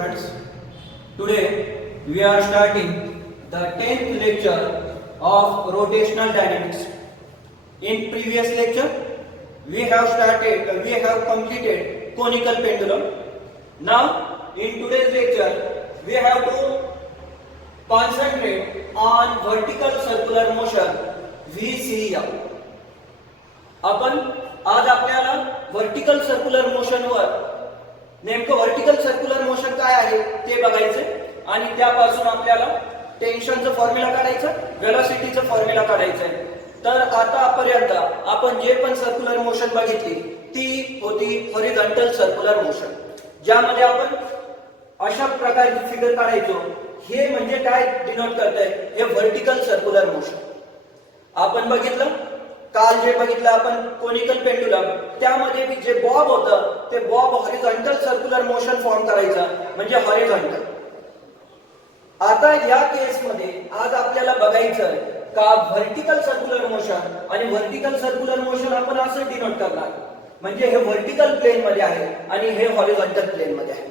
students. Today we are starting the 10th lecture of rotational dynamics. In previous lecture we have completed conical pendulum. Now in today's lecture we have to concentrate on vertical circular motion VCM. आपण आज आपल्याला vertical circular motion वर नेमकं vertical circular motion काय आहे ते बघायचं आणि त्यापासून आपल्याला टेन्शनचं फॉर्म्युला काढायचं, वेलोसिटीचं फॉर्म्युला काढायचं. तर आतापर्यंत आपण जे पण सर्क्युलर मोशन बघितली ती होती हॉरिझॉन्टल सर्क्युलर मोशन, ज्यामध्ये आपण अशा प्रकारची फिगर काढायचो. हे म्हणजे काय डिनोट करतंय, हे वर्टिकल सर्क्युलर मोशन. आपण बघितलं काल जे बघितलं आपण कोनिकल पेंडुलम, त्यामध्ये जे बॉब होतं ते Bob horizontal circular motion form करायचा, म्हणजे हॉरिझॉन्टल. आता या केसमध्ये आज आपल्याला बघायचं का व्हर्टिकल सर्क्युलर मोशन, आणि व्हर्टिकल सर्क्युलर मोशन आपण असं डिनोट करणार म्हणजे हे व्हर्टिकल प्लेन मध्ये आहे आणि हे हॉरिझॉन्टल प्लेन मध्ये आहे.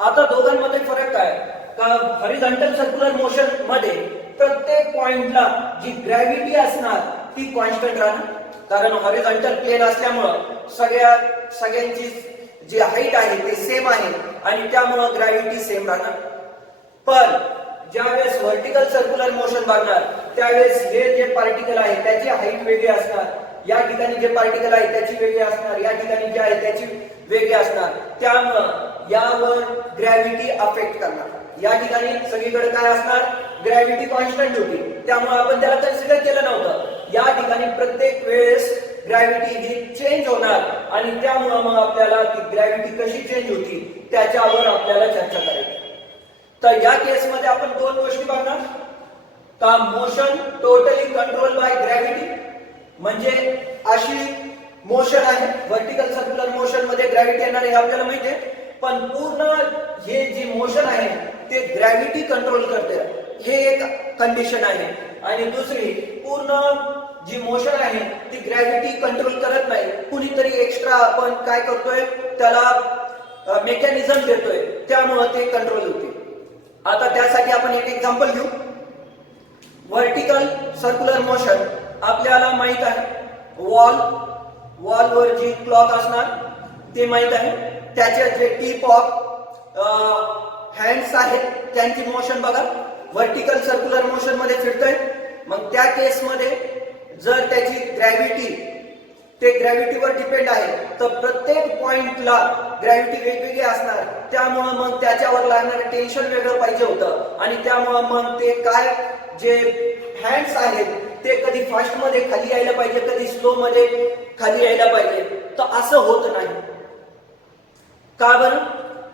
आता दोघांमध्ये फरक काय का हॉरिझॉन्टल सर्क्युलर मोशन मध्ये प्रत्येक पॉइंटला जी ग्रॅव्हिटी असणार ती कॉन्स्टंट राहणार, कारण हॉरिझॉन्टल प्लेन असल्यामुळं सगळ्यांची जी हाईट आहे ते सेम आहे आणि त्यामुळं ग्रॅव्हिटी सेम राहणार. पण ज्यावेळेस व्हर्टिकल सर्क्युलर मोशन बघणार त्यावेळेस हे जे पार्टिकल आहे त्याची हाईट वेगळी असणार, या ठिकाणी जे पार्टिकल आहे त्याची वेगळी असणार, या ठिकाणी जे आहे त्याची वेगळी असणार. त्यामुळं यावर ग्रॅव्हिटी अफेक्ट करणार. या ठिकाणी सगळीकडे काय असणार, ग्रॅव्हिटी कॉन्स्टंट होती, त्यामुळे आपण त्याला कन्सिडर केलं नव्हतं. या ठिकाणी प्रत्येक वेळेस ग्रॅव्हिटी ही चेंज होणार आणि त्यामुळे मग आपल्याला ती ग्रॅव्हिटी कशी चेंज होती त्याच्यावर आपल्याला चर्चा करायची. तर या केसमध्ये आपण दोन गोष्टी बघणार का motion totally control by gravity, म्हणजे अशी मोशन आहे व्हर्टिकल सर्क्युलर मोशन मध्ये ग्रॅव्हिटी येणार आहे आपल्याला माहिती आहे, पण पूर्ण हे जे मोशन आहे ते ग्रॅव्हिटी कंट्रोल करते, हे एक कंडिशन आहे. आणि दुसरी पूर्ण जी मोशन आहे ती ग्रॅव्हिटी कंट्रोल करत नाही, कुणीतरी एक्स्ट्रा आपण काय करतोय त्याला मेकॅनिझम देतोय, त्यामुळे ते कंट्रोल होते. आता त्यासाठी आपण एक एक्झाम्पल घेऊ. व्हर्टिकल सर्क्युलर मोशन आपल्याला माहित आहे, वॉलवर जी क्लॉक असणार ते माहित आहे, त्याचे जे टिप ऑफ हँड्स आहेत त्यांची मोशन बघा व्हर्टिकल सर्क्युलर मोशन मध्ये फिरतंय. मग त्या केस मध्ये जर त्याची ग्रॅव्हिटी ते ग्रॅव्हिटीवर डिपेंड आहे तर प्रत्येक पॉइंटला ग्रॅव्हिटी वेगवेगळी असणार, त्यामुळे मग त्याच्यावर लागणारे टेन्शन वेगळं पाहिजे होतं आणि त्यामुळे मग ते काय जे हँड्स आहेत ते कधी फास्ट मध्ये खाली यायला पाहिजे, कधी स्लो मध्ये खाली यायला पाहिजे. तर असं होत नाही. का बरं?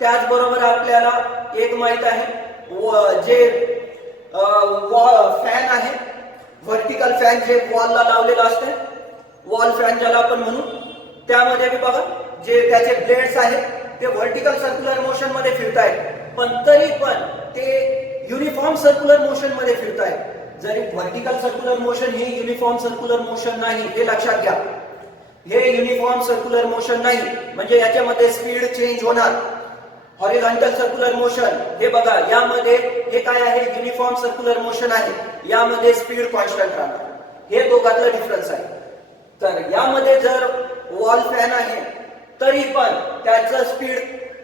त्याचबरोबर आपल्याला एक माहित आहे जे फॅन आहे, व्हर्टिकल फॅन जे वॉलला लावलेलं असते, वॉल फॅन ज्याला आपण म्हणू, त्यामध्ये बी बघा जे त्याचे ब्लेड्स आहेत ते व्हर्टिकल सर्क्युलर मोशन मध्ये फिरतायत, पण तरी पण ते युनिफॉर्म सर्क्युलर मोशन मध्ये फिरतायत. जरी व्हर्टिकल सर्क्युलर मोशन हे युनिफॉर्म सर्क्युलर मोशन नाही, हे लक्षात घ्या. हे युनिफॉर्म सर्क्युलर मोशन नाही, म्हणजे याच्यामध्ये स्पीड चेंज होणार. हॉरिझॉन्टल सर्क्युलर मोशन हे बघा, यामध्ये हे काय आहे, युनिफॉर्म सर्क्युलर मोशन आहे, यामध्ये स्पीड कॉन्स्टंट राहणार. हे दोघातलं डिफरन्स आहे. तर यामध्ये जर वॉल फॅन आहे तरी पण त्याचं स्पीड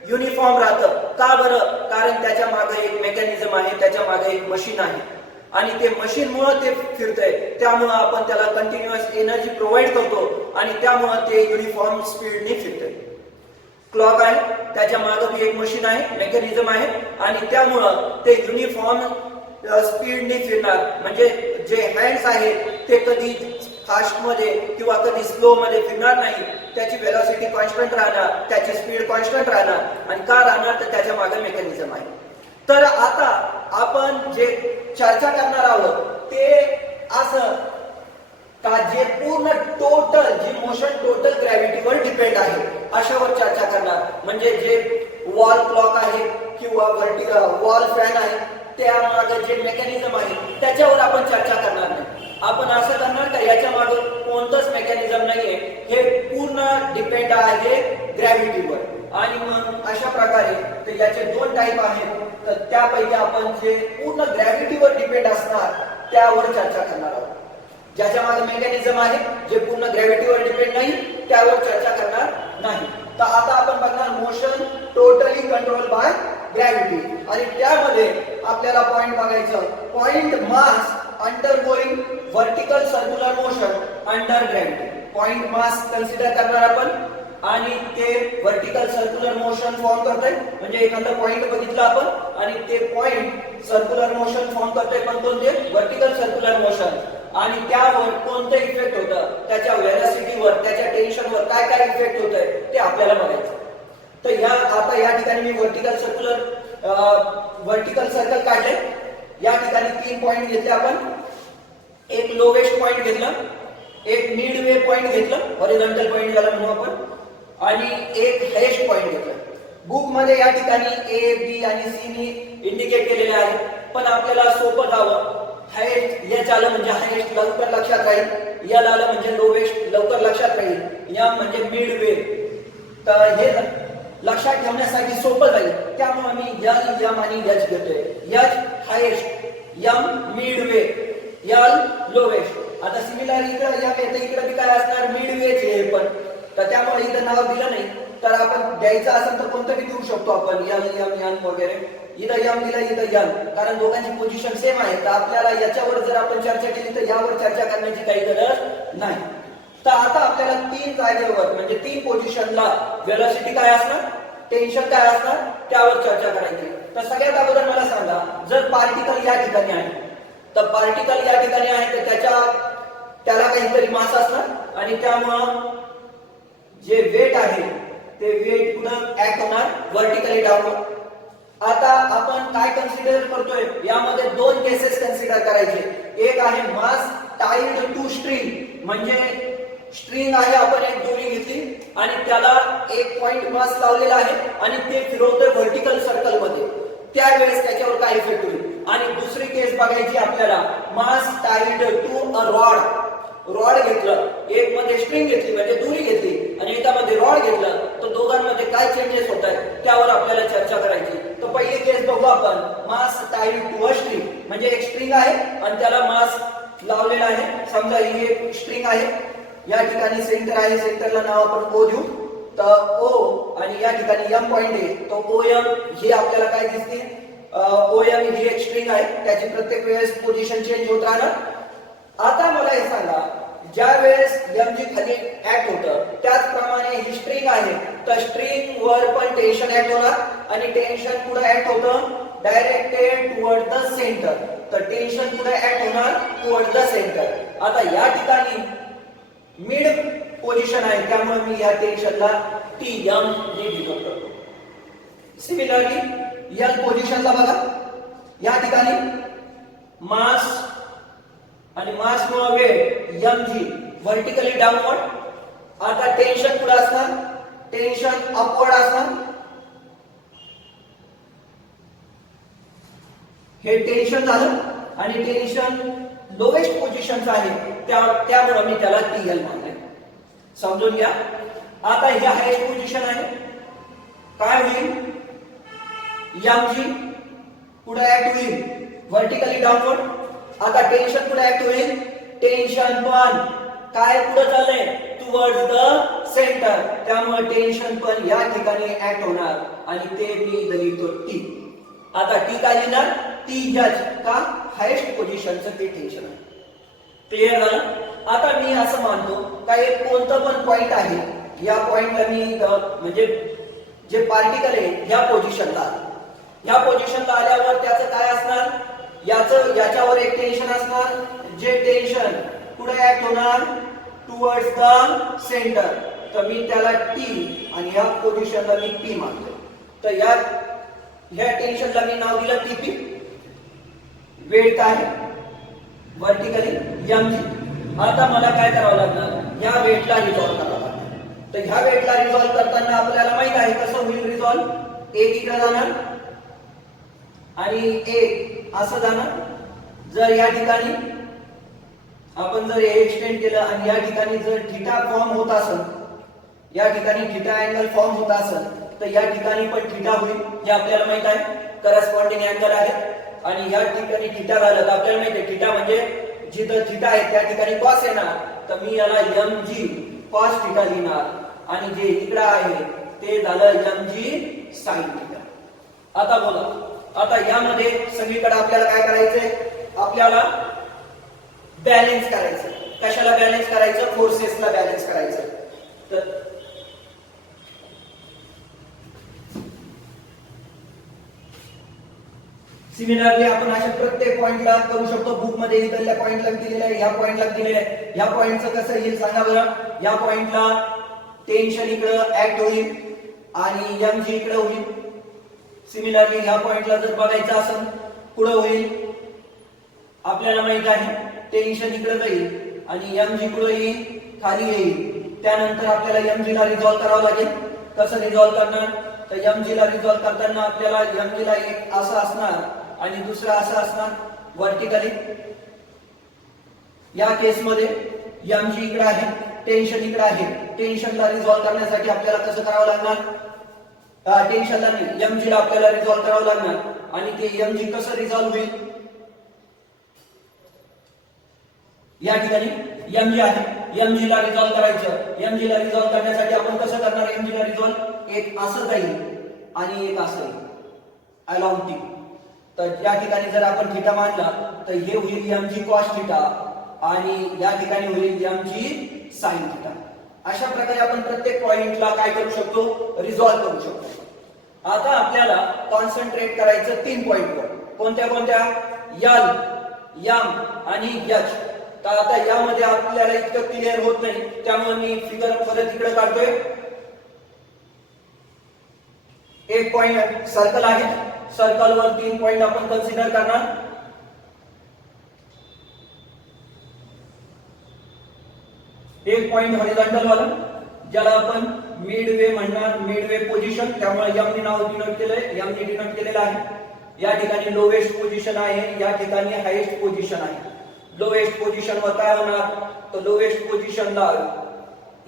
युनिफॉर्म राहतं. का बरं? कारण त्याच्या मागे एक मेकॅनिझम आहे, त्याच्या मागे एक मशीन आहे आणि ते मशीन मुळे ते फिरतंय, त्यामुळे आपण त्याला कंटिन्युअस एनर्जी प्रोव्हाइड करतो आणि त्यामुळे ते युनिफॉर्म स्पीडने फिरतंय. क्लॉक आहे, त्याच्या मागे भी एक मशीन आहे, मेकॅनिझम आहे आणि त्यामुळं ते युनिफॉर्म स्पीडने फिरणार. म्हणजे जे हँड्स आहेत ते कधी फास्ट मध्ये किंवा कधी स्लो मध्ये फिरणार नाही, त्याची वेलोसिटी कॉन्स्टंट राहणार, त्याची स्पीड कॉन्स्टंट राहणार. आणि का राहणार तर त्याच्या मागे मेकॅनिझम आहे. तर आता आपण जे चर्चा करणार आहोत ते असं का जे पूर्ण टोटल जी मोशन टोटल ग्रॅव्हिटीवर डिपेंड आहे अशावर चर्चा करणार. म्हणजे जे वॉल क्लॉक आहे किंवा वॉल फॅन आहे त्यामागे जे मेकॅनिझम आहे त्याच्यावर आपण चर्चा करणार नाही. आपण असं करणार का याच्या मागे कोणतंच मेकॅनिझम नाहीये, हे पूर्ण डिपेंड आहे ग्रॅव्हिटीवर. आणि मग अशा प्रकारे तर याचे दोन टाईप आहेत. तर त्यापैकी आपण जे पूर्ण ग्रॅव्हिटीवर डिपेंड असणार त्यावर चर्चा करणार आहोत. ज्याच्या मागे मेकॅनिझम आहे जे पूर्ण ग्रॅव्हिटीवर डिपेंड नाही त्यावर चर्चा करणार नाही. तर आता आपण बघणार motion totally control by gravity आणि त्यामध्ये आपल्याला पॉइंट बघायचं point mass undergoing vertical circular motion under gravity. Point mass consider करणार आपण आणि ते व्हर्टिकल सर्क्युलर मोशन फॉर्म करतंय म्हणजे एखादा पॉइंट बघितला आपण आणि ते पॉइंट सर्क्युलर मोशन फॉर्म करतंय पण कोणते व्हर्टिकल सर्क्युलर मोशन आणि त्यावर कोणतं इफेक्ट होतं त्याच्या व्हेलॉसिटीवर त्याच्या टेन्शनवर काय काय इफेक्ट होतंय ते आपल्याला बघायचं. तर आता या ठिकाणी मी व्हर्टिकल सर्कल काढले. या ठिकाणी 3 पॉइंट घेतले आपण. एक लोवेस्ट पॉइंट घेतला, एक मिड वे पॉइंट घेतलं हॉरिझॉन्टल पॉइंट ज्याला म्हणू आपण आणि एक हायेस्ट पॉइंट घेतला. बुक मध्ये या ठिकाणी ए बी आणि सी नी इंडिकेट केलेले आहे पण आपल्याला सोपं जावं हायेस्ट एच आलं म्हणजे हायेस्ट लवकर लक्षात राहील, एल आलं म्हणजे लोवेस्ट लवकर लक्षात राहील, एम म्हणजे मिड वे. तर हे लक्षात ठेवण्यासाठी सोपं जाईल त्यामुळे मी एल एम आणि एच घेतोय. H highest, M mid way, L lowest. आता सिमिलर इकडे एम येतं इकडे बी काय असणार मिड वेच हे पण. तर त्यामुळे इथं नाव दिलं नाही तर आपण द्यायचं असेल तर कोणतं बी देऊ शकतो आपण एल एम एन वगैरे. इथं एम दिलं इथं एल कारण दोघांची पोझिशन सेम आहे. तर आपल्याला याच्यावर जर आपण चर्चा केली तर यावर चर्चा करण्याची काही गरज नाही. तर आता आपल्याला 3 जागेवर म्हणजे 3 पोझिशनला व्हेलॉसिटी काय असणार टेन्शन काय असणार त्यावर चर्चा करायची. तर सगळ्यात अगोदर मला सांगा जर पार्टिकल या ठिकाणी आहे तर पार्टिकल या ठिकाणी आहे तर त्याला काहीतरी मास असणार आणि त्यामुळं जे वेट आहे ते वेट कुठं ऍक्ट होणार व्हर्टिकली डाऊनवर्ड. आता आपण काय कन्सिडर करतोय यामध्ये 2 केसेस कन्सिडर करायचे. एक आहे मास टाइड टू स्ट्रिंग म्हणजे स्ट्रिंग आहे आपण एक दोरी घेतली आणि त्याला एक पॉइंट मास लावलेला आहे आणि ते फिरवतोय व्हर्टिकल सर्कल मध्ये त्यावेळेस त्याच्यावर काय इफेक्ट होईल. आणि दुसरी केस बघायची आपल्याला मास टाइड टू अ रॉड घेतलं एक मध्ये स्ट्रिंग घेतली म्हणजे दोरी घेतली आणि एकामध्ये रॉड घेतलं तर दोघांमध्ये काय चेंजेस होत आहेत त्यावर आपल्याला चर्चा करायची. तर पहिली केस बघू आपण मास टाइड टू अ स्ट्रिंग म्हणजे एक स्ट्रिंग आहे आणि त्याला मास लावलेला आहे. समजा ही एक स्ट्रिंग आहे या ठिकाणी सेंटर आहे सेंटरला नाव आपण ओ देऊ. तर ओ आणि या ठिकाणी एम पॉइंट आहे तो ओ एम ही आपल्याला काय दिसते ओ एम ही एक स्ट्रिंग आहे त्याची प्रत्येक वेळेस पोझिशन चेंज होत राहणार. आता मला हे सांगा ज्या वेळेस एम जी खाली ऍक्ट होतं त्याचप्रमाणे ही स्ट्रिंग आहे तर स्ट्रिंग वर पण टेन्शन ऍक्ट होणार आणि टेन्शन कुठे ऍक्ट होतं डायरेक्टेड टुवर्ड द सेंटर. तर टेन्शन कुठे ऍक्ट होणार टुवर्ड द सेंटर. आता या ठिकाणी मिड पोझिशन आहे त्यामुळे मी या टेन्शनला टी एम ने डिनोट करतो. सिमिलरली एल पोझिशनला बघा या ठिकाणी मास आणि मास मुळे weight M G vertically downward. आता टेन्शन कुठे असणार टेन्शन अपवर्ड असणार. हे टेन्शन झालं आणि टेन्शन लोवेस्ट पोझिशनचं आहे त्यामुळे मी त्याला टीएल मानले. समजून घ्या. आता हे हायेस्ट पोझिशन आहे काय होईल एम जी पुढे ऍक्ट होईल व्हर्टिकली डाऊनवर्ड. आता टेन्शन कुठे ऍक्ट होईल टेन्शन पण काय पुढे चाललंय टुवर्ड्स द सेंटर त्यामुळे टेन्शन पण या ठिकाणी ऍक्ट होणार आणि ते मी लिहितो टी. आता टी काय लिहिणार टी एच का हायेस्ट पोझिशनचं ते टेन्शन आहे. क्लिअर झालं. आता मी असं मानतो का एक कोणतं पण पॉइंट आहे या पॉइंटला मी म्हणजे जे पार्टिकल आहे या पोझिशनला या पोझिशनला आल्यावर त्याचं काय असणार याच्यावर एक टेन्शन असणार जे टेन्शन पुढे ऍक्ट होणार टुवर्ड्स द सेंटर. तर मी त्याला टी आणि या पोझिशनला मी पी मानतो. तर ह्या टेन्शनला मी नाव दिलं टीपी. वेट काय व्हर्टिकली एम जी. आता मला काय करावं लागणार या वेटला रिझॉल्व करावं लागणार. तर ह्या वेटला रिझॉल्व करताना आपल्याला माहित आहे कसं होईल रिझॉल्व. एक इकडे जाणार आणि एक असं जाणार. जर या ठिकाणी आपण जर हे एक्सटेंड केलं आणि या ठिकाणी जर थीटा फॉर्म होत असेल या ठिकाणी थीटा अँगल फॉर्म होत असेल तर या ठिकाणी पण थीटा होईल, हे आपल्याला माहित आहे, करस्पॉन्डिंग अँगल आहे. आणि या ठिकाणी थीटा झालं तर आपल्याला माहिती आहे थीटा म्हणजे जिथं थीटा आहे त्या ठिकाणी कॉस येणार, तर मी याला mg cos थीटा लिहिणार आणि जे इकडे आहे ते झालं mg sin थीटा. आता बोला, आता यामध्ये सगळीकडे आपल्याला काय करायचंय, आपल्याला बॅलन्स करायचं. कशाला बॅलन्स करायचं, फोर्सेसला बॅलन्स करायचं. तर सिमिलरली आपण अशा प्रत्येक पॉइंटला करू शकतो. बुक मध्ये इथल्या पॉइंटला दिलेलं आहे, ह्या पॉइंटला दिलेलं आहे. ह्या पॉइंटचं कसं येईल सांगा बरं. या पॉइंटला टेन्शन इकडे ऍक्ट होईल आणि mg इकडे होईल. सिमिलरली ह्या पॉइंटला जर बघायचं असेल पुढे होईल, आपल्याला माहित आहे टेन्शन इकडे जाईल आणि mg पुढे येईल, खाली येईल. त्यानंतर आपल्याला mg ला रिझॉल्व करावं लागेल. कसं रिझॉल्व करणार, तर mg ला रिझॉल्व करताना आपल्याला mg ला एक असं असणार आणि दुसरा असं असणार व्हर्टिकली. या केस मध्ये mg इकडे आहे, टेन्शन इकडे आहे. टेन्शनला रिझॉल्व करण्यासाठी आपल्याला कसं करावं लागणार, टेन्शनला नाही mg ला आपल्याला रिझॉल्व करावं लागणार आणि ते mg कसं रिझॉल्व होईल, या ठिकाणी mg आहे, mg ला रिझॉल्व करायचं. mg ला रिझॉल्व करण्यासाठी आपण कसं करणार, mg ला रिझॉल्व एक असं जाईल आणि एक असं येईल अलॉंग टी. तर या ठिकाणी जर आपण थीटा मानला तर हे होईल mg cos थीटा आणि या ठिकाणी होईल mg sin थीटा. अशा प्रकारे आपण प्रत्येक पॉइंटला काय करू शकतो, रिझॉल्व करू शकतो. आता आपल्याला कॉन्सन्ट्रेट करायचं 3 पॉइंटवर. कोणत्या कोणत्या, L, M आणि H. तर आता यामध्ये आपल्याला इतकं क्लिअर होत नाही, त्यामुळे मी फिगर परत इकडे काढतोय. एक पॉइंट सर्कल आहे, सर्कल वर 3 पॉइंट आपण कन्सिडर करणार. एक पॉइंट हॉरिझॉन्टल वाला ज्याला आपण मिडवे म्हणणार, मिडवे पोझिशन. त्यामुळे m ने नाव डिनोट केलंय, m ने डिनोट केलेलं आहे. या ठिकाणी लोवेस्ट पोझिशन आहे, या ठिकाणी हायेस्ट पोझिशन आहे. लोवेस्ट पोझिशन वर काय होणार, तर लोवेस्ट पोझिशनला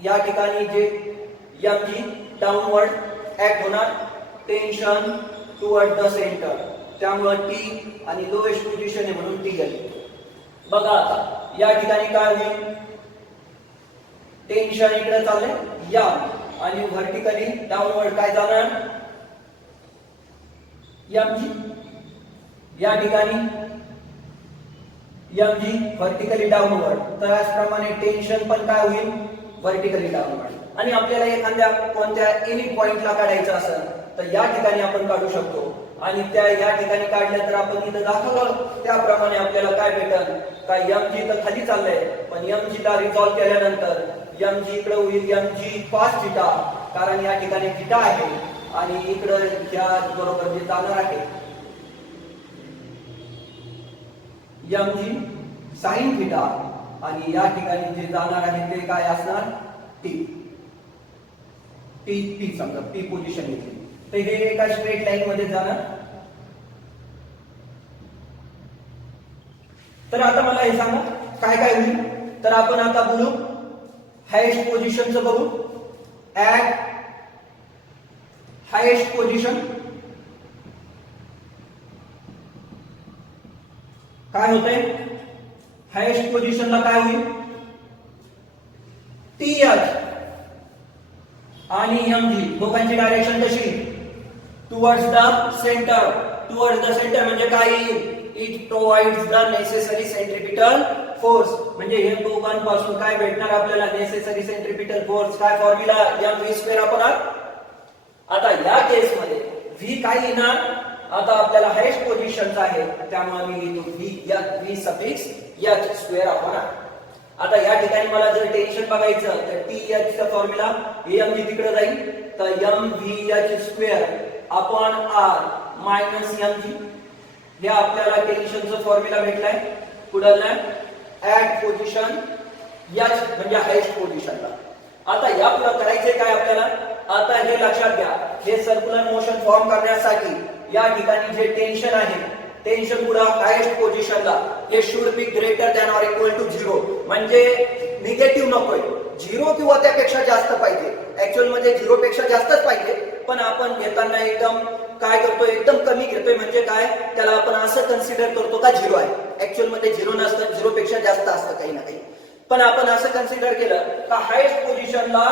या ठिकाणी जे mg डाऊनवर्ड ऍक्ट होणार, टेन्शन टुवर्ड द सेंटर. त्यामुळे T आणि लोवेस्ट पोझिशन आहे म्हणून TL. बघा आता या ठिकाणी काय होईल, टेन्शन इकडे चाललंय या आणि व्हर्टिकली डाऊनवर्ड काय जाणार mg. या ठिकाणी mg व्हर्टिकली डाऊनवर्ड. तर त्याचप्रमाणे टेन्शन पण काय होईल, व्हर्टिकली डाऊनवर्ड. आणि आपल्याला एखाद्या कोणत्या एनी पॉइंटला काढायचं असेल तर या ठिकाणी आपण काढू शकतो आणि त्या या ठिकाणी काढल्या तर आपण इथं दाखवलं त्याप्रमाणे आपल्याला काय भेटल, काय mg तर खाली चाललंय पण mg ला रिझॉल्व केल्यानंतर mg इकडे होईल mg cos थीटा, कारण या ठिकाणी थीटा आहे आणि इकडे या बरोबर जे जाणार आहे mg sin थीटा आणि या ठिकाणी जे जाणार आहे ते काय असणार, t. p समजा p पोझिशन घेतली तर हे एका स्ट्रेट लाईन मध्ये जाणार. तर आता मला हे सांगा काय काय होईल. तर आपण आता बोलू हायेस्ट पोझिशनचं बघू. ऍट हायेस्ट पोझिशन काय होतंय, हायेस्ट पोझिशनला काय होईल, TH आणि mg दोघांची डायरेक्शन कशी, towards the centre. Towards the centre म्हणजे काय, it provides the necessary centripetal force. म्हणजे हे दोघांपासून काय भेटणार आपल्याला, नेसेसरी सेंट्रिपिटल फोर्स. काय फॉर्म्युला, mv² आपण. आता या केस मध्ये v काय येणार, आता आपल्याला हायेस्ट पोझिशनचा आहे त्यामुळे मी लिहितो v सफिक्स h² आपण. आता या ठिकाणी मला जर टेन्शन बघायचं तर TH चा फॉर्म्युला mg तिकडे जाईल तर mvh² upon r minus mg. हे आपल्याला टेन्शनचं फॉर्म्युला भेटलाय. पुढलं ऍट पोझिशन h म्हणजे हायेस्ट पोझिशनला. आता या पुढे करायचंय काय आपल्याला, आता हे लक्षात घ्या, हे सर्क्युलर मोशन फॉर्म करण्यासाठी या ठिकाणी जे टेन्शन आहे, टेन्शन पुढे हायेस्ट पोझिशनला हे should be greater than or equal to 0. म्हणजे निगेटिव्ह नकोय, 0 किंवा त्यापेक्षा जास्त पाहिजे. ऍक्च्युअल मध्ये 0 पेक्षा जास्तच पाहिजे पण आपण घेताना एकदम काय करतो, एकदम कमी घेतोय. म्हणजे काय, त्याला आपण असं कन्सिडर करतो का झिरो आहे. ऍक्च्युअल मध्ये झिरो नसतं, झिरो पेक्षा जास्त असतं काही ना काही. पण आपण असं कन्सिडर केलं का हायेस्ट पोझिशनला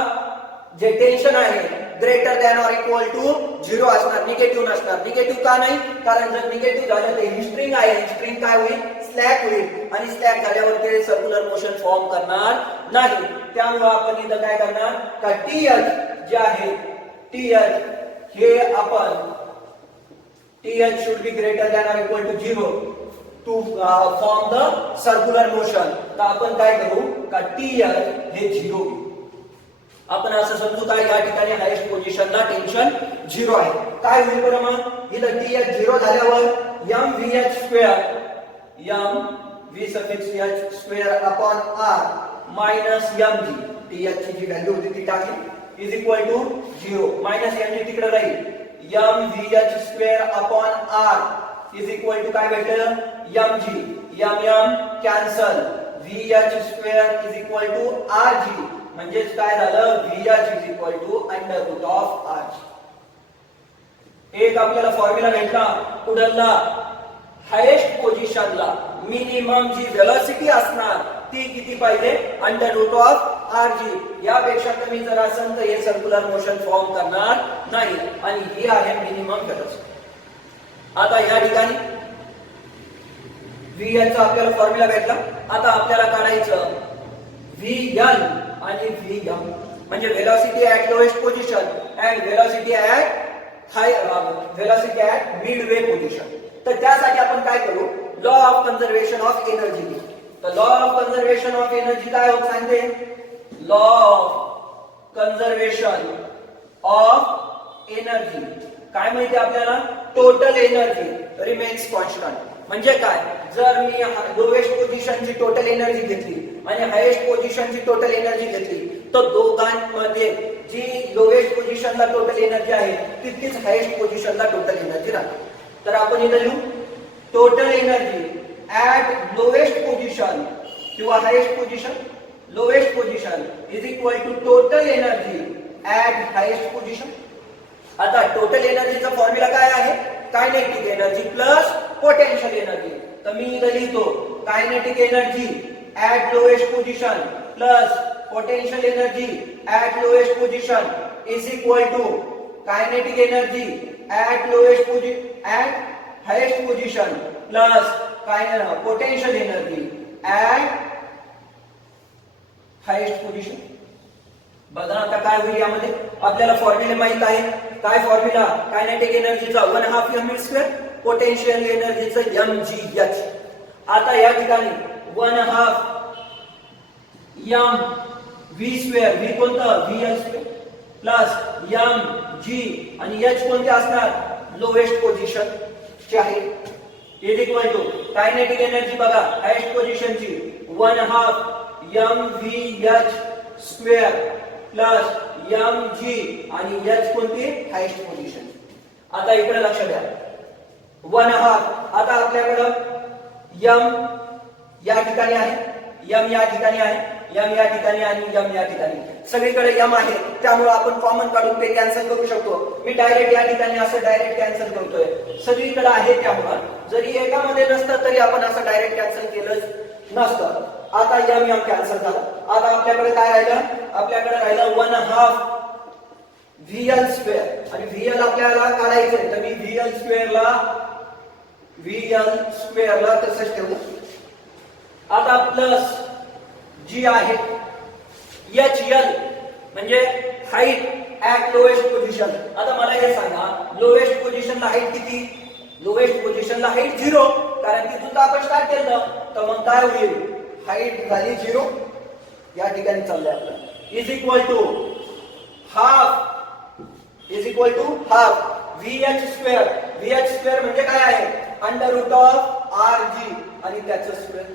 जे टेन्शन आहे greater than or equal to zero असणार, निगेटिव्ह नसणार. निगेटिव्ह का नाही, कारण जर निगेटिव्ह झालं तर ही स्ट्रिंग आहे, स्ट्रिंग काय होईल, स्लॅक होईल आणि स्लॅक झाल्यावर ते सर्क्युलर मोशन फॉर्म करणार नाही. त्यामुळे आपण इथं काय करणार का TH जे आहे TH हे आपण TH should be greater than or equal to 0 to form the circular motion. तर आपण काय करू का TH हे 0 आपण असं समजू काय या ठिकाणी हायेस्ट पोझिशनला टेन्शन 0 आहे. काय होईल बरं मग, इथं TH 0 झाल्यावर mvh square mv square upon r minus mg, TH ची जी व्हॅल्यू होती ती टाकली, is equal to 0 minus mg तिकडे राहील, mvh square upon r is equal to काय भेटलं, mg cancel, vh square is equal to rg म्हणजे काय झालं, vh is equal to under root of r. एक आपल्याला फॉर्म्युला भेटला, पुढला हायेस्ट पोझिशनला मिनिमम जी व्हेलॉसिटी असणार ती किती पाहिजे, अंडर रूट ऑफ rg. यापेक्षा कमी जर असेल तर हे सर्क्युलर मोशन फॉर्म करणार नाही आणि ही आहे मिनिमम व्हेलॉसिटी. आता या ठिकाणी vh चा आपल्याला फॉर्म्युला भेटला. आता आपल्याला काढायचं vl आणि vm म्हणजे velocity at lowest position and velocity at high velocity at Midway position. तर त्यासाठी आपण काय करू, law of conservation of energy घेऊ. तर law of conservation of energy काय होत सांगते, law of conservation of energy काय माहिती आपल्याला, टोटल एनर्जी रिमेन्स कॉन्स्टंट. म्हणजे काय, जर मी लोएस्ट पोझिशनची टोटल एनर्जी घेतली आणि हायेस्ट पोझिशनची टोटल एनर्जी घेतली तर दोघांमध्ये जी लोएस्ट पोझिशनला टोटल एनर्जी आहे तितकीच हायेस्ट पोझिशनला टोटल एनर्जी राहते. तर आपण इथे लिहू total energy at lowest position किंवा highest position, lowest position is equal to total energy at highest position. आता टोटल एनर्जीचा फॉर्म्युला काय आहे, kinetic energy plus potential energy. तर मी इथे लिहितो kinetic energy at lowest position plus potential energy at lowest position is equal to kinetic energy at lowest position at highest position plus potential energy at highest position. बघा आता काय होईल, यामध्ये आपल्याला फॉर्म्युला माहित आहे. काय फॉर्म्युला, कायनेटिक एनर्जीचा 1/2 mv2, पोटेन्शियल एनर्जीचा mgh. आता या ठिकाणी 1/2 mv2, v कोणतं, vl2 प्लस mg आणि h कोणते असणार, लोएस्ट पोझिशन चे आहे, is equal to kinetic energy बघा हायेस्ट पोझिशनची 1/2 mvh स्क्वेअर प्लस mg आणि h कोणती, हायेस्ट पोझिशन. आता इकडे लक्ष द्या 1/2, आता आपल्याकडं m या ठिकाणी आहे, m या ठिकाणी आहे, m या ठिकाणी आणि m या ठिकाणी, सगळीकडे m आहे. त्यामुळे आपण कॉमन काढून ते कॅन्सल करू शकतो. मी डायरेक्ट या ठिकाणी असं डायरेक्ट कॅन्सल करतोय, सगळीकडे आहे त्यामुळे जरी एकामध्ये नसतं तरी आपण असं डायरेक्ट कॅन्सल केलं नसतं. आता m कॅन्सल झालं. आता आपल्याकडे काय राहिलं, आपल्याकडे राहिलं 1/2 vl स्क्वेअर आणि vl आपल्याला काढायचंय. तर मी vl स्क्वेअरला तसंच ठेवलं. आता प्लस जी आहे hl म्हणजे हाईट ऍट लोएस्ट पोझिशन. आता मला हे सांगा, लोएस्ट पोझिशनला हाईट किती, लोएस्ट पोझिशनला हाईट 0, कारण तिथून तर आपण स्टार्ट केलं. तर मग काय होईल, हाईट झाली 0, या ठिकाणी चाललंय आपलं, is equal to half vh square. vh square म्हणजे काय आहे, अंडर रूट ऑफ rg आणि त्याचं स्क्वेअर.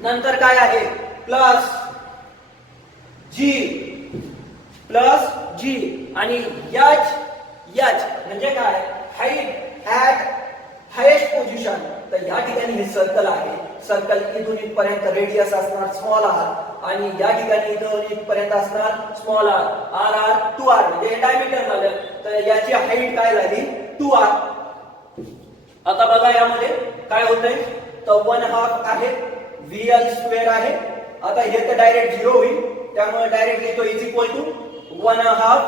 नंतर काय आहे, प्लस g आणि h म्हणजे काय, हाईट ऍट हायेस्ट पोझिशन. तर या ठिकाणी हे सर्कल आहे, सर्कल इथून इथपर्यंत रेडियस असणार स्मॉल r आणि या ठिकाणी इथून इथपर्यंत असणार स्मॉल r, r 2r म्हणजे डायमीटर झालं. तर याची हाईट काय झाली 2r. आता बघा यामध्ये काय होतंय, तर 1/2 आहे VL स्क्वेअर आहे. आता हे तर डायरेक्ट 0 होईल, त्यामुळे डायरेक्ट लिहितो is equal to 1/2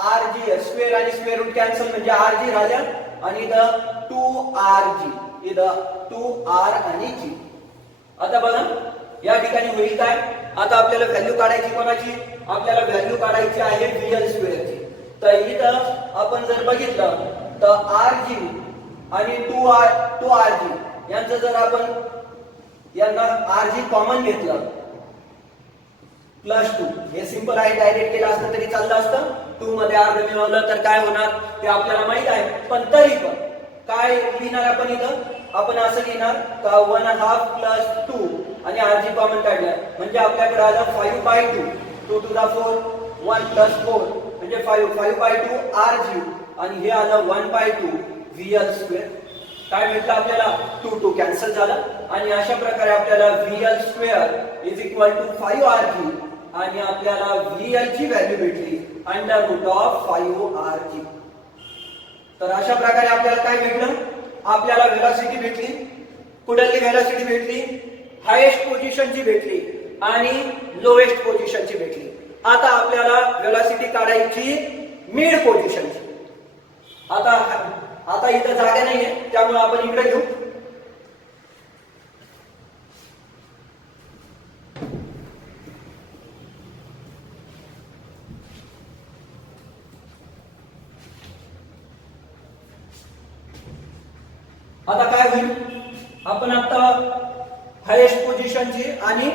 RG square आणि स्क्वेअर रूट कॅन्सल म्हणजे RG राहिल्या आणि इथं 2RG, इथं 2R आणि G. आता बघा या ठिकाणी होईल काय, आता आपल्याला व्हॅल्यू काढायची कोणाची, आपल्याला व्हॅल्यू काढायची आहे VL स्क्वेअरची. तर इथं आपण जर बघितलं तर RG आणि 2RG यांचं जर आपण यांना RG कॉमन घेतलं +2, हे सिंपल आहे, डायरेक्ट केलं असतं तरी चाललं असतं. 2 मध्ये अर्ध मिळवलं तर काय होणार ते आपल्याला माहित आहे, पण तरी पण काय लिहिणार आपण इथं, आपण असं लिहिणार का 1/2 + 2 आणि RG कॉमन काढलं म्हणजे आपल्याकडे आलं 5/2, 2 to the 4, 1 + 4 म्हणजे 5/2 RG आणि हे आलं 1/2 VL स्क्वेअर. काय भेटलं आपल्याला, 2 कॅन्सल झालं आणि अशा प्रकारे आपल्याला VL square is equal to 5RG आणि आपल्याला VL ची व्हॅल्यू भेटली √5RG. तर अशा प्रकारे आपल्याला काय भेटलं, आपल्याला व्हेलॉसिटी भेटली, कुठली व्हेलॉसिटी भेटली, हायेस्ट पोझिशनची भेटली आणि लोएस्ट पोझिशनची भेटली. आता आपल्याला व्हेलॉसिटी काढायची मिड पोझिशनची. आता इथं जागा नाहीये त्यामुळे आपण इकडे घेऊ. आता काय होईल, आपण आता हायेस्ट पोझिशनची आणि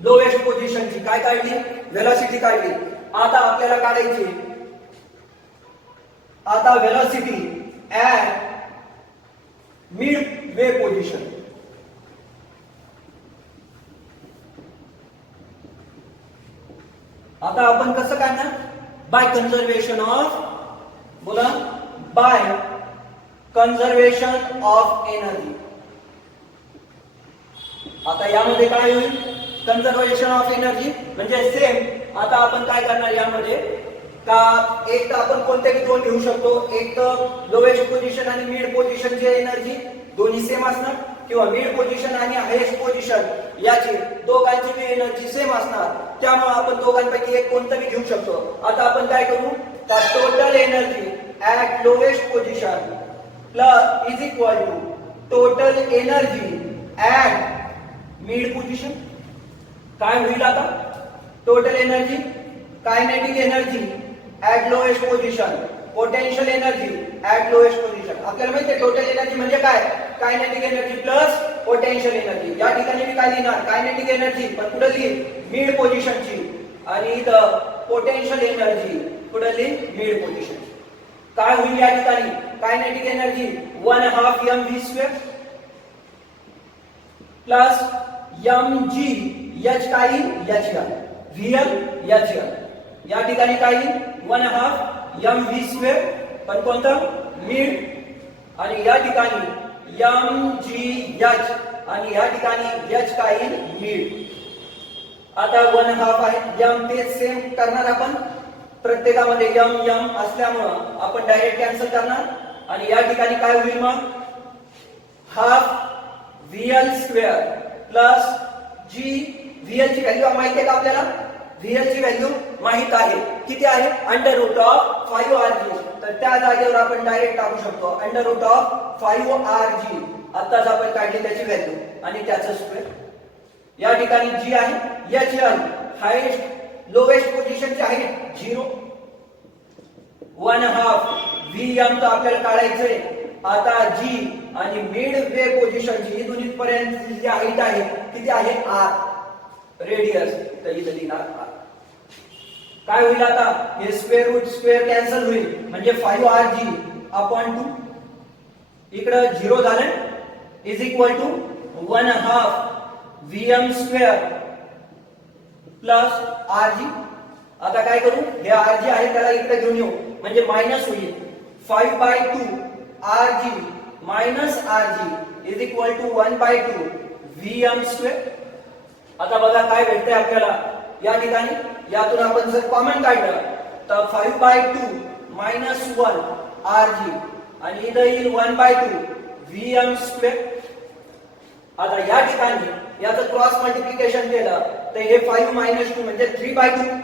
लोएस्ट पोझिशनची काय काढली, व्हेलॉसिटी काढली. आता आपल्याला काढायची आता velocity at mid way position. आता आपण कसं काढणार, बाय कन्झर्वेशन ऑफ, बोला, बाय कन्झर्वेशन ऑफ एनर्जी. आता यामध्ये काय होईल, कन्झर्वेशन ऑफ एनर्जी म्हणजे सेम. आता आपण काय करणार यामध्ये का, एक तर आपण कोणत्याही दोन घेऊ शकतो, एक तर लोएस्ट पोझिशन आणि मिड पोझिशनची एनर्जी दोन्ही सेम असणार, किंवा मिड पोझिशन आणि हायेस्ट पोझिशन याची दोघांची बी एनर्जी सेम असणार, त्यामुळे आपण दोघांपैकी एक कोणतंही घेऊ शकतो. आता आपण काय करू, का total energy at lowest position plus is equal to total energy at mid position. काय होईल आता, total energy, kinetic energy at lowest position, potential energy at lowest position. आपल्याला माहिती आहे टोटल एनर्जी म्हणजे काय, kinetic energy plus potential energy. या ठिकाणी मी काय लिहिणार, कायनेटिक एनर्जी पण कुठे लिही, मिड पोझिशनची, आणि इथं पोटेन्शियल एनर्जी कुठे लिही, मिड पोझिशन. काय होईल या ठिकाणी, kinetic energy 1/2 mv² plus mg h काय येईल, VL HL. या ठिकाणी काय येईल 1/2 mv², पण कोणतं, मिड, आणि या ठिकाणी mgh आणि या ठिकाणी h काय येईल, मिड. आता 1/2 आहे, m तेच सेम करणार आपण प्रत्येकामध्ये, m असल्यामुळं आपण डायरेक्ट कॅन्सल करणार आणि या ठिकाणी काय होईल मग, half VL square plus G. VL ची व्हॅल्यू माहिती आहे का आपल्याला, VL ची व्हॅल्यू माहित आहे, किती आहे, √5RG. तर त्या जागेवर आपण डायरेक्ट टाकू शकतो √5RG. आताच आपण काढली त्याची व्हॅल्यू आणि त्याचं स्क्वेअर. या ठिकाणी G आहे, HL हायेस्ट लोएस्ट पोझिशनची आहे 0, 1/2 VM तर आपल्याला काढायचंय. आता G आणि मिड वे पोझिशनची दोन्ही पर्यंत जी हाईट आहे किती आहे, R, रेडियस, तर इथं लिहिणार R. काय होईल आता, हे स्क्वेअर रूट स्क्वेअर कॅन्सल होईल म्हणजे 5RG अपॉन 2, इकडं 0 झालं, is equal to 1/2 VM² plus RG. आता काय करू, हे RG आहे त्याला इकडे घेऊन येऊ म्हणजे मायनस होईल, 5/2 RG minus RG is equal to 1/2 VM². आता बघा काय भेटतंय आपल्याला या ठिकाणी, यातून आपण जर कॉमन काढलं तर 5/2 मायनस 1 आर जी आणि इथं येईल 1/2 व्हीएम स्क्वेअर. आता या ठिकाणी याचं क्रॉस मल्टिप्लिकेशन केलं तर हे 5 मायनस 2 म्हणजे 3/2.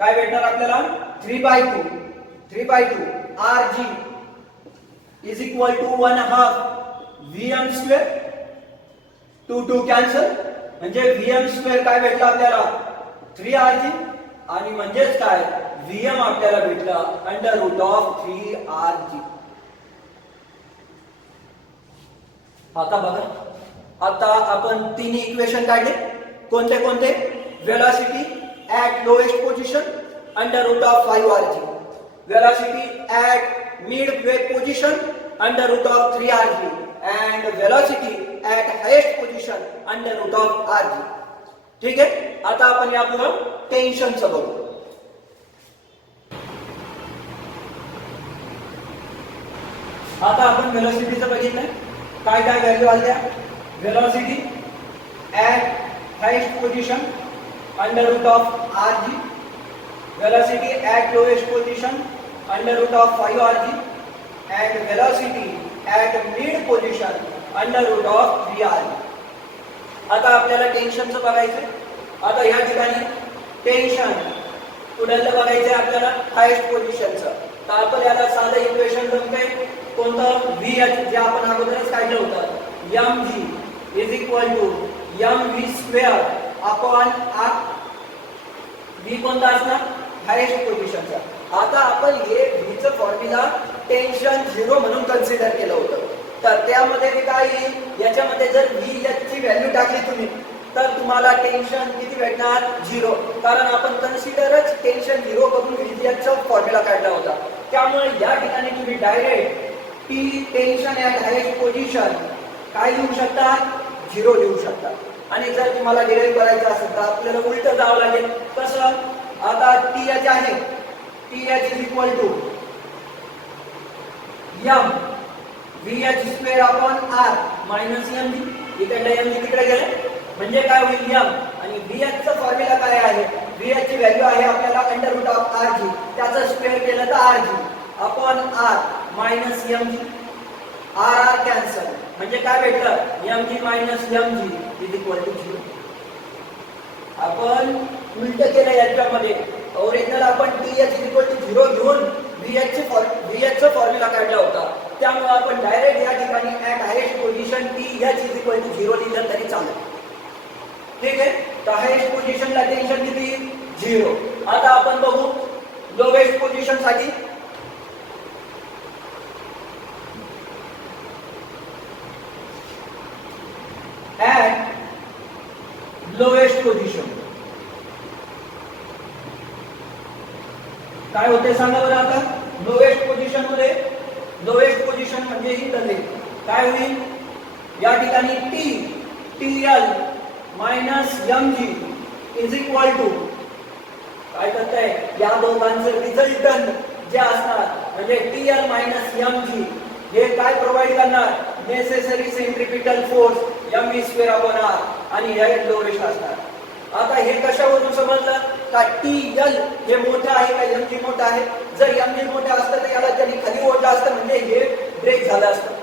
काय भेटणार आपल्याला 3/2 R G is equal to 1/2 VM square. 2 cancel म्हणजे व्हीएम स्क्वेअर काय भेटला आपल्याला 3 आर जी आणि म्हणजेच काय व्हीएम आपल्याला भेटला under root of 3 r g. आता बघा आता आपण तिन्ही इक्वेशन काढले. कोणते कोणते velocity at lowest position under root of 5 r g, velocity at mid वेग position under root of 3 r g and velocity at highest position under root of rg. ठीक आहे. आता आपण यापुढे टेन्शनचं बघू. आता आपण वेलोसिटीचं बघितलंय काय काय व्हॅल्यू आल्या. Velocity at highest position under root of rg, velocity at lowest position under root of 5 rg and velocity at mid position under root of 3 r. आता आपल्याला टेन्शनचं बघायचं. आता या ठिकाणी टेन्शन कुठलं बघायचं आपल्याला हायेस्ट पोझिशनचं. तर आपण याला साधं इक्वेशन जमतंय कोणतं VH जे आपण अगोदरच काढलं होतं mg is equal to mv square upon r. v कोणता असणार हायेस्ट पोझिशनचा. आता आपण हे v चं फॉर्म्युला टेन्शन 0 म्हणून कन्सिडर केलं होतं. तर त्यामध्ये काय येईल याच्यामध्ये जर VH ची व्हॅल्यू टाकली तुम्ही तर तुम्हाला टेन्शन किती भेटणार 0. कारण आपण कन्सिडरच टेन्शन 0 करून VH चा फॉर्म्युला काढला होता. त्यामुळे या ठिकाणी तुम्ही direct T tension at highest position काय लिहू शकता 0 लिहू शकता. आणि जर तुम्हाला डिराइव्ह करायचं असेल तर आपल्याला उलट जावं लागेल. कसं आता TH आहे TH is equal to m VH square upon r minus mg. इकडे mg तिकडे गेले म्हणजे काय होईल m आणि VH चा फॉर्म्युला काय आहे VH ची व्हॅल्यू आहे आपल्याला अंडर रूट ऑफ rg त्याचा स्क्वेअर केलं तर rg upon r minus mg. r cancel म्हणजे काय भेटलं mg minus mg is equal to 0. आपण उलट केलं याच्यामध्ये. ओरिजिनल आपण TH इज इक्वल टू 0 घेऊन VH चा फॉर्म्युला काढला होता. त्यामुळे आपण डायरेक्ट या ठिकाणी at highest position TH is equal to 0 लिहिलं तरी चालेल. ठीक आहे. तर हायेस्ट पोझिशनला टेन्शन किती 0. आता आपण बघू लोवेस्ट पोझिशन साठी. ऍट लोएस्ट पोझिशन काय होते सांगा बरं. आता लोएस्ट पोझिशन मध्ये लोएस्ट पोझिशन म्हणजे ही तले काय होईल या ठिकाणी TL minus mg is equal to काय करताय या दोघांचं रिझल्टंट जे असणार म्हणजे TL मायनस mg हे काय प्रोव्हाइड करणार necessary centripetal force mv square upon r आणि हे लोएस्ट असणार. आता हे कशावरून समजलं का TL हे मोठं आहे का mg मोठा आहे. जर mg मोठा असतं तर याला त्यांनी खाली ओढलं असतं म्हणजे हे ब्रेक झालं असतं.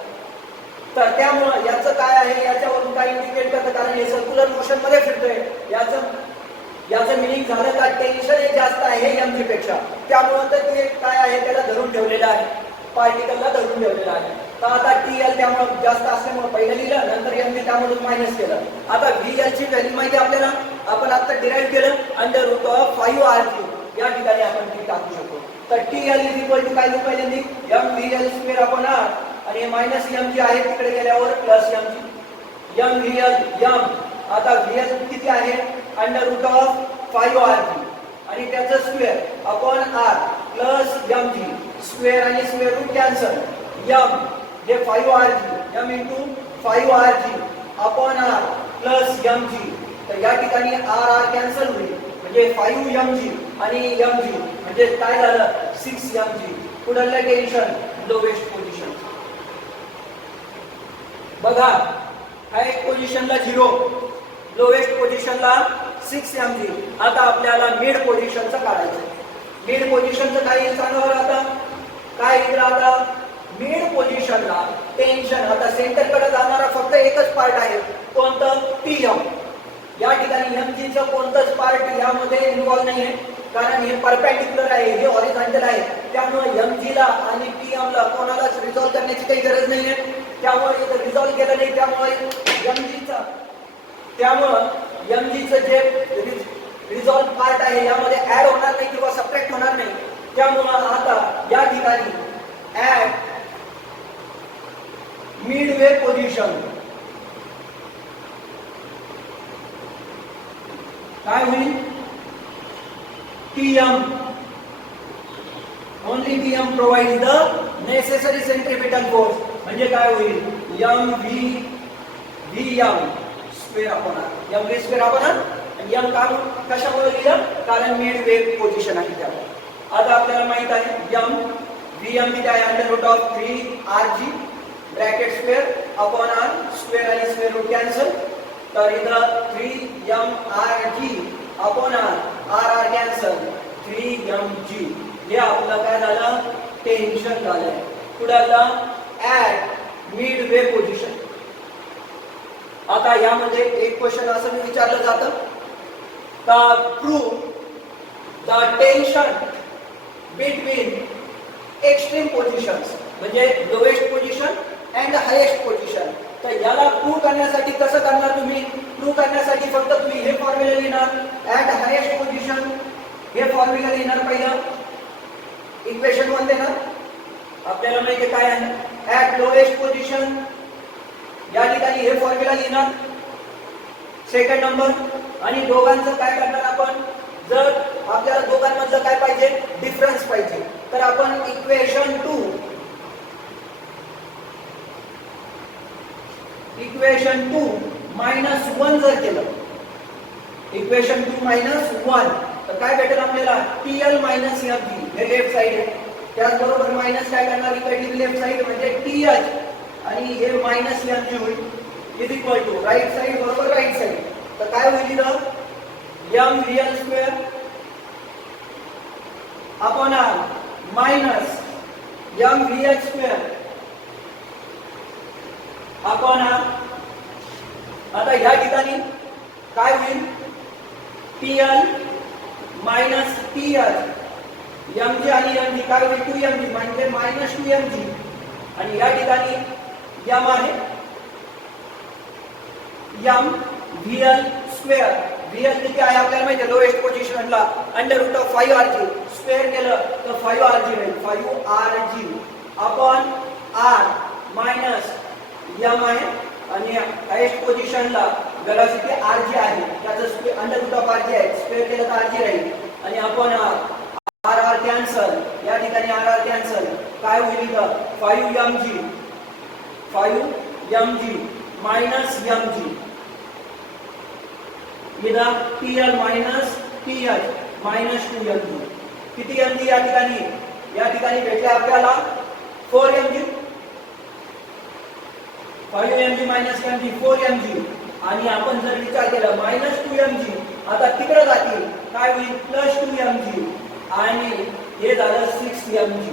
तर त्यामुळे याचं काय आहे याच्यावरून काय इंडिकेट करतं कारण हे सर्क्युलर मोशन मध्ये फिरतोय. याचं मिनिंग झालं का टेन्शन हे जास्त आहे mg पेक्षा. त्यामुळे तर ते काय आहे त्याला धरून ठेवलेलं आहे पार्टिकलला धरून ठेवलेलं आहे. तर आता TL त्यामुळे जास्त असल्यामुळे पहिलं लिहिलं नंतर mg त्यामधून मायनस केलं. आता VL ची व्हॅल्यू माहिती आपल्याला आपण आता डिराइव्ह केलं अंडर रूट ऑफ 5 rg. या ठिकाणी आपण ती टाकू शकतो. तर TL इज इक्वल टू काय लिहू पहिल्यांदी mVL स्क्वेअर अपॉन r आणि मायनस mg आहे तिकडे गेल्यावर प्लस mg mVL आता VL किती आहे अंडर रूट ऑफ 5 rg आणि त्याचं square upon r plus mg square आणि स्क्वेअर रूट कॅन्सल m हे 5 rg m into 5 rg upon r plus mg. तर या ठिकाणी r कॅन्सल होईल म्हणजे 5 mg आणि mg म्हणजे काय झालं 6 mg. पुढलं टेन्शन लोवेस्ट पोझिशन बघा हायेस्ट पोझिशनला 0 लोवेस्ट पोझिशनला 6 mg. आता आपल्याला मिड पोझिशनचं काढायचं. मिड पोझिशनचं काय येईल सांगा बरं आता. काय येईल आता मिड पोझिशनला टेन्शन. आता सेंटर कडे जाणारा फक्त एकच पार्ट आहे, कोणतं टीएम. या ठिकाणी mg चं कोणतंच पार्ट यामध्ये इन्व्हॉल्व नाहीये, कारण हे परपेंडिक्युलर आहे, हे हॉरिझॉन्टल आहे. त्यामुळे mg ला आणि tm ला कोणालाच रिझॉल्व करण्याची काही गरज नाहीये. त्यामुळे इथं रिझॉल्व केलं नाही, त्यामुळे mg चं जे रिझॉल्व पार्ट आहे यामध्ये ऍड होणार नाही किंवा सबट्रॅक्ट होणार नाही. त्यामुळे आता या ठिकाणी ऍट मिडवे पोझिशन काय होईल Tm. Only Tm provides the necessary centripetal force. म्हणजे काय होईल mv square upon r. mv square upon r. आणि m का कशामुळे लिहिलं, कारण मिड वेव्ह पोझिशन आहे त्यामुळे. आता आपल्याला माहित आहे vm किती आहे under root of 3rg bracket square upon r square आणि स्क्वेअर रूट कॅन्सल. तर इथं 3mrg upon r cancel 3mg. हे आपलं काय झालं टेन्शन झालंय. पुढे आला ऍट मिड वे पोझिशन. आता यामध्ये एक क्वेश्चन असं विचारलं जातं का prove the tension between extreme positions, म्हणजे lowest position and highest position. तर याला प्रूव्ह करण्यासाठी कसं करणार तुम्ही. प्रूव्ह करण्यासाठी फक्त तुम्ही हे फॉर्म्युला लिहिणार, ऍट हायेस्ट पोझिशन हे फॉर्म्युला लिहिणार. पहिलं इक्वेशन 1 देणार, आपल्याला माहिती काय आहे ऍट लोएस्ट पोझिशन. या ठिकाणी हे फॉर्म्युला लिहिणार सेकंड नंबर. आणि दोघांचं काय करणार आपण, जर आपल्याला दोघांमधलं काय पाहिजे डिफरन्स पाहिजे, तर आपण इक्वेशन 2 -1 जर केलं, इक्वेशन 2 -1 तर काय भेटेल आपल्याला TL - mg. हे लेफ्ट साइड आहे. त्याचबरोबर मायनस काय करणार इकडे लेफ्ट साइड म्हणजे TH आणि हे -mg होईल is equal to right side बरोबर राईट साइड. तर काय होईल इथं m real square upon r minus m real square upon r. आता या ठिकाणी काय होईल TL मायनस TH mg आणि mg काय होईल 2mg म्हणजे -2mg. आणि या ठिकाणी m आहे m VL स्क्वेअर. VL किती आहे आपल्याला माहिती आहे लोएस्ट पोझिशनला under root of 5rg square केलं तर 5rg होईल 5rg upon r minus m आहे. आणि हायेस्ट पोझिशनला वेलोसिटी rg आहे, त्याचं अंडर रूट ऑफ rg आहे, स्क्वेअर केलं तर rg राहील. आणि अपॉन r कॅन्सल, या ठिकाणी r कॅन्सल. काय होईल इथं 5mg मायनस mg. इथं TL minus TH minus 2mg. किती mg या ठिकाणी भेटले आपल्याला 4mg. 5mg minus mg 4mg. आणि आपण जर विचार केला -2mg, आता तिकडे जातील काय होईल +2mg. आणि हे झालं 6mg.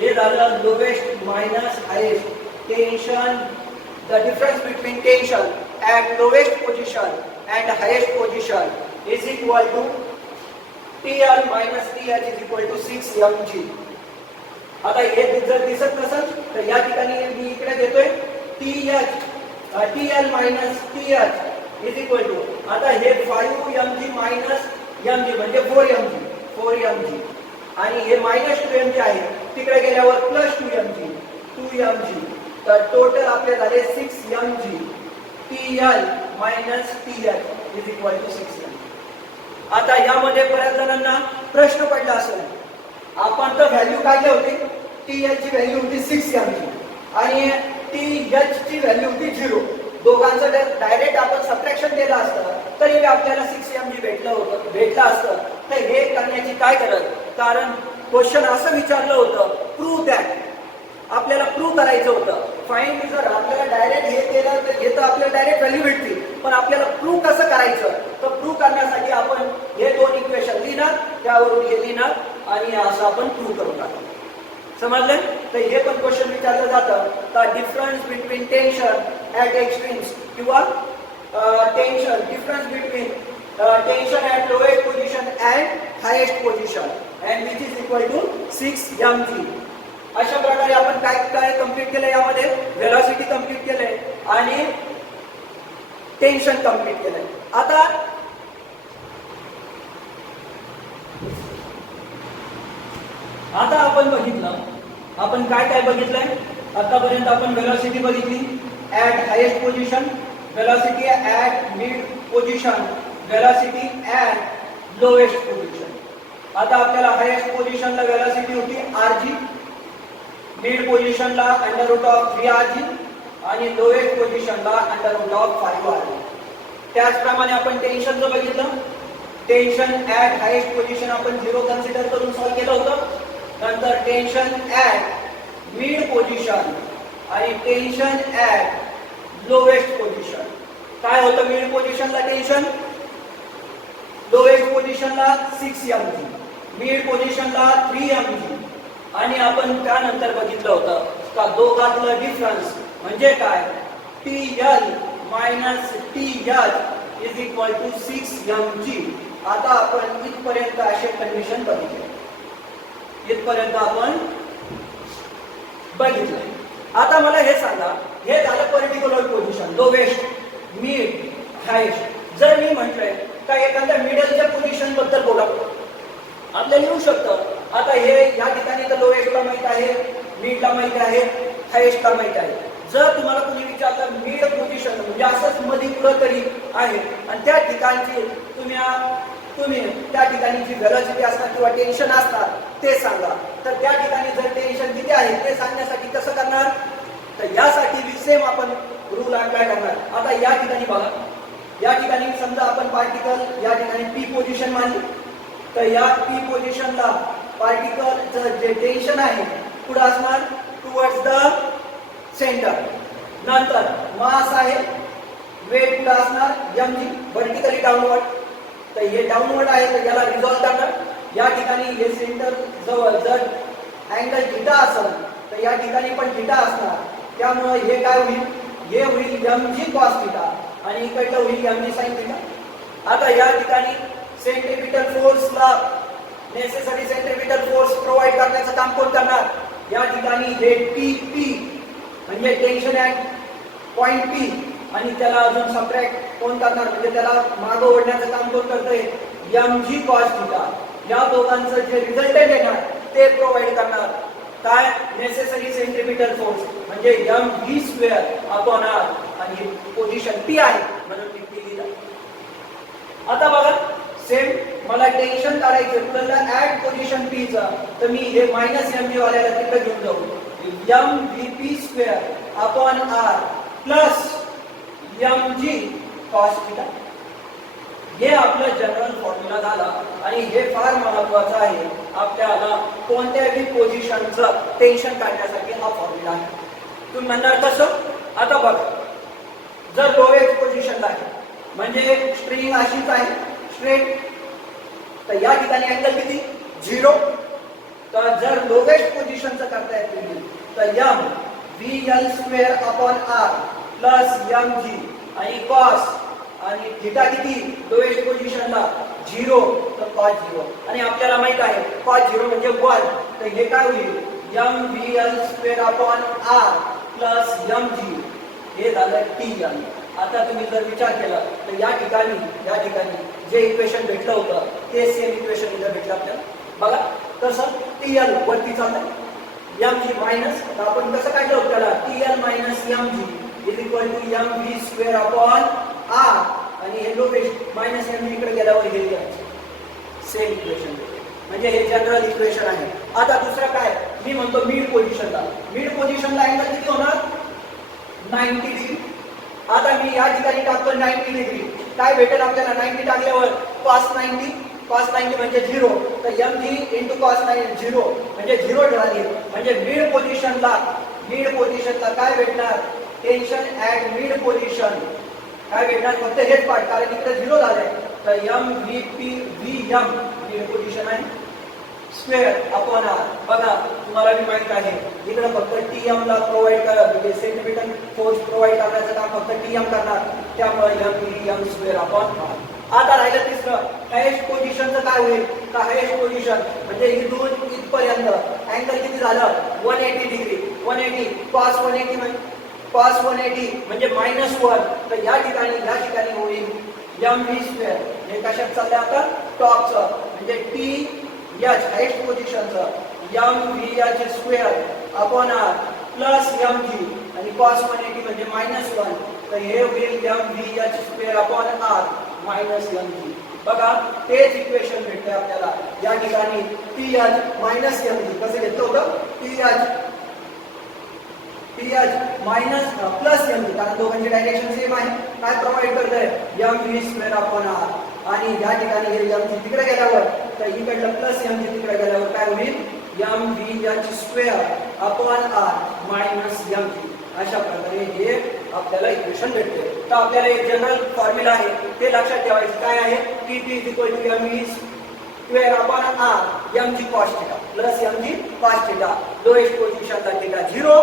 हे झालं lowest minus highest tension. The difference between tension at lowest position and highest position is equal to TL minus TH is equal to 6mg. आता हे जर दिसत नसेल तर या ठिकाणी मी इकडे देतोय TL minus TH is equal to, आता हे 5mg minus mg म्हणजे 4mg. आणि हे -2mg आहे, तिकडे गेल्यावर +2mg. तर टोटल आपले झाले 6mg. TL minus TH is equal to 6mg. आता यामध्ये बऱ्याच जणांना प्रश्न पडला असेल, आपण तर व्हॅल्यू काढली होती, TL ची व्हॅल्यू होती 6mg आणि TH ची व्हॅल्यू होती 0. दोघांचं डायरेक्ट आपण सबट्रॅक्शन केलं असतं तरी आपल्याला 6mg भेटलं असतं. तर हे करण्याची काय गरज, कारण क्वेश्चन असं विचारलं होतं प्रूव्ह दॅट. आपल्याला प्रूव्ह करायचं होतं. फाइंड जर आपल्याला डायरेक्ट हे केलं तर हे तर आपल्याला डायरेक्ट व्हॅल्यू भेटते, पण आपल्याला प्रूव्ह कसं करायचं, तर प्रूव्ह करण्यासाठी आपण हे दोन इक्वेशन लिहिणार, त्यावरून हे लिहिणार आणि असं आपण प्रूव्ह करून टाकू. समजलं? तर हे पण क्वेश्चन विचारलं जातं तर difference between tension at extremes किंवा tension difference between tension at lowest position and highest position and which is equal to 6 mg. अशा प्रकारे आपण काय काय कम्प्लीट केलं यामध्ये व्हेलॉसिटी कम्प्लीट केलंय आणि टेन्शन कम्प्लीट केलंय. आता आपण बघितलं आपण काय काय बघितलंय आतापर्यंत. आपण व्हेलॉसिटी बघितली at highest position, velocity at mid position, velocity at lowest position. आता आपल्याला हायेस्ट पोझिशनला व्हेलॉसिटी होती rg, मिड पोझिशनला √3rg आणि लोएस्ट पोझिशनला √5rg. त्याचप्रमाणे आपण टेन्शनचं बघितलं. टेन्शन ॲट हायेस्ट पोझिशन आपण 0 कन्सिडर करून सॉल्व्ह केलं होतं. नंतर टेन्शन ॲट मिड पोझिशन आणि टेन्शन ॲट लोएस्ट पोझिशन. काय होतं मिड पोझिशनला टेन्शन, लोएस्ट पोझिशनला 6 mg, मिड पोझिशनला 3 mg. आणि आपण त्यानंतर बघितलं होतं का दोघातलं डिफरन्स म्हणजे काय TL minus TL is equal to 6 mg. आता आपण इथपर्यंत असे कंडिशन बघितले, इथपर्यंत आपण बघितलं. आता मला हे सांगा, हे झालं particular position lowest, mid, highest. जर मी म्हटलंय का एखाद्या मिडलच्या पोझिशन बद्दल बोला आपल्याला येऊ शकतं. आता हे या ठिकाणी तर लोएस्टला माहित आहे, मिडला माहित आहे, हायेस्टला माहित आहे. जर तुम्हाला कोणी विचारलं मिड पोझिशन म्हणजे असंच मध्ये कुठं तरी आहे आणि त्या ठिकाणची तुम्ही त्या ठिकाणी जी व्हेलॉसिटी असणार किंवा टेन्शन असणार ते सांगा, तर त्या ठिकाणी जर टेन्शन किती आहे ते सांगण्यासाठी कसं करणार, तर यासाठी सेम आपण रूल अप्लाय करणार. आता या ठिकाणी बघा, या ठिकाणी समजा आपण पार्टिकल या ठिकाणी पी पोझिशन मानली, तर या पी पोझिशनला पार्टिकलचं जे टेन्शन आहे कुठं असणार टुवर्ड्स द सेंटर. नंतर मास आहे, वेट कुठं असणार mg, व्हर्टिकली डाऊनवर्ड. तर हे डाऊनवर्ड आहे तर याला रिझॉल्व करणार. या ठिकाणी हे सेंटर जवळ जर अँगल थिटा असेल तर या ठिकाणी पण थिटा असणार. त्यामुळे हे काय होईल, हे होईल mg cos थिटा आणि इकडलं होईल mg sin थिटा. आता या ठिकाणी सेंट्रिपिटल फोर्सला नेसेसरी सेंट्रिपिटल फोर्स प्रोव्हाइड करण्याचं काम कोण करणार, या ठिकाणी हे TP म्हणजे टेन्शन ॲट पॉइंट P आणि त्याला अजून सबट्रॅक्ट कोण करणार म्हणजे त्याला मागं ओढण्याचं काम कोण करतंय mg cos थिटा. या दोघांचं जे रिझल्टंट येणार ते प्रोव्हाइड करणार काय नेसेसरी सेंट्रिपिटल फोर्स म्हणजे mv² अपॉन r आणि पोझिशन P आहे म्हणून मी P लिहिला. आता बघा सेम मला टेन्शन काढायचं आपल्याला ऍट पोझिशन P चा, तर मी हे -mg वाल्याला तिकडे घेऊन जाऊ mvp² upon r plus mg cos theta. हे आपलं जनरल फॉर्म्युला झाला आणि हे फार महत्वाचं आहे आपल्याला कोणत्याही पोझिशनचं टेन्शन काढण्यासाठी हा फॉर्म्युला आहे. तुम्ही म्हणणार कसं, आता बघा जर लोएस्ट पोझिशनला आहे म्हणजे स्ट्रिंग अशीच आहे स्ट्रेट, तर या ठिकाणी अँगल किती 0. तर जर लोएस्ट पोझिशनचं करता येत नाही तर mvl² upon r plus mg आणि cos आणि थिटा किती लोएस्ट पोझिशनला 0 तर cos 0 आणि आपल्याला माहित आहे cos 0 म्हणजे 1. तर हे काय होईल mvl² upon r plus mg हे झालं Tm. आता तुम्ही जर विचार केला तर या ठिकाणी जे इक्वेशन भेटलं होतं ते सेम इक्वेशन इथं भेटलं आपल्याला. बघा कसं TL वरती चाललं mg मायनस, तर आपण कसं काढलं होतं त्याला TL minus mg is equal to mv² upon r आणि हे लोएस्ट मायनस mg इकडे गेल्यावर हे सेम इक्वेशन म्हणजे हे जनरल इक्वेशन आहे. आता दुसरं काय मी म्हणतो मिड पोझिशनला अँगल किती होणार 90 डिग्री. आता मी या ठिकाणी टाकतो 90 डिग्री, काय भेटेल आपल्याला 90 टाकल्यावर cos 90 म्हणजे 0, तर mg into cos 90 0 म्हणजे 0 झाली. म्हणजे मिड पोझिशनला काय भेटणार टेन्शन ॲट मिड पोझिशन काय भेटणार फक्त हेच पार्ट कारण इकडे 0 झालंय. तर mvp मिड पोझिशन आहे स्क्वेअर अपॉन आर. बघा तुम्हाला मी माहित आहे इकडे फक्त टीएम ला प्रोव्हाइड करा म्हणजे सेंट्रिपिटल फोर्स प्रोव्हाइड करण्याचं काम फक्त टीएम करणार, त्यामुळे एम स्क्वेअर अपॉन आर. आता राहिलं तिसरं हायेस्ट पोझिशनचं काय होईल का हायेस्ट पोझिशन म्हणजे इथून इथपर्यंत अँगल किती झालं 180 डिग्री. 180 cos 180 म्हणजे -1. तर या ठिकाणी होईल mv स्क्वेअर. हे कशात चाललंय आता टॉपचं म्हणजे टी एच हायेस्ट पोझिशनचं mvh square upon r plus mg आणि cos 180 म्हणजे -1. तर हे होईल mvh square upon R minus mg. बघा तेच इक्वेशन भेटते आपल्याला या ठिकाणी ph मायनस mg. कसं घेतलं होतं ph मायनस प्लस mg कारण दोघांची डायरेक्शन सेम आहे. काय प्रोव्हाइड करतंय mv स्क्वेअर अपॉन आर आणि या ठिकाणी हे mg तिकडे गेल्यावर तर इकडलं प्लस mg तिकडे गेल्यावर काय होईल mvh square upon R minus mg. अशा प्रकारे हे आपल्याला इक्वेशन भेटते. तर आपल्याला एक जनरल फॉर्म्युला आहे ते लक्षात ठेवायचं काय आहे Pp mv square upon R mg cos theta plus mg cos theta. Lowest पोझिशनला थीटा 0,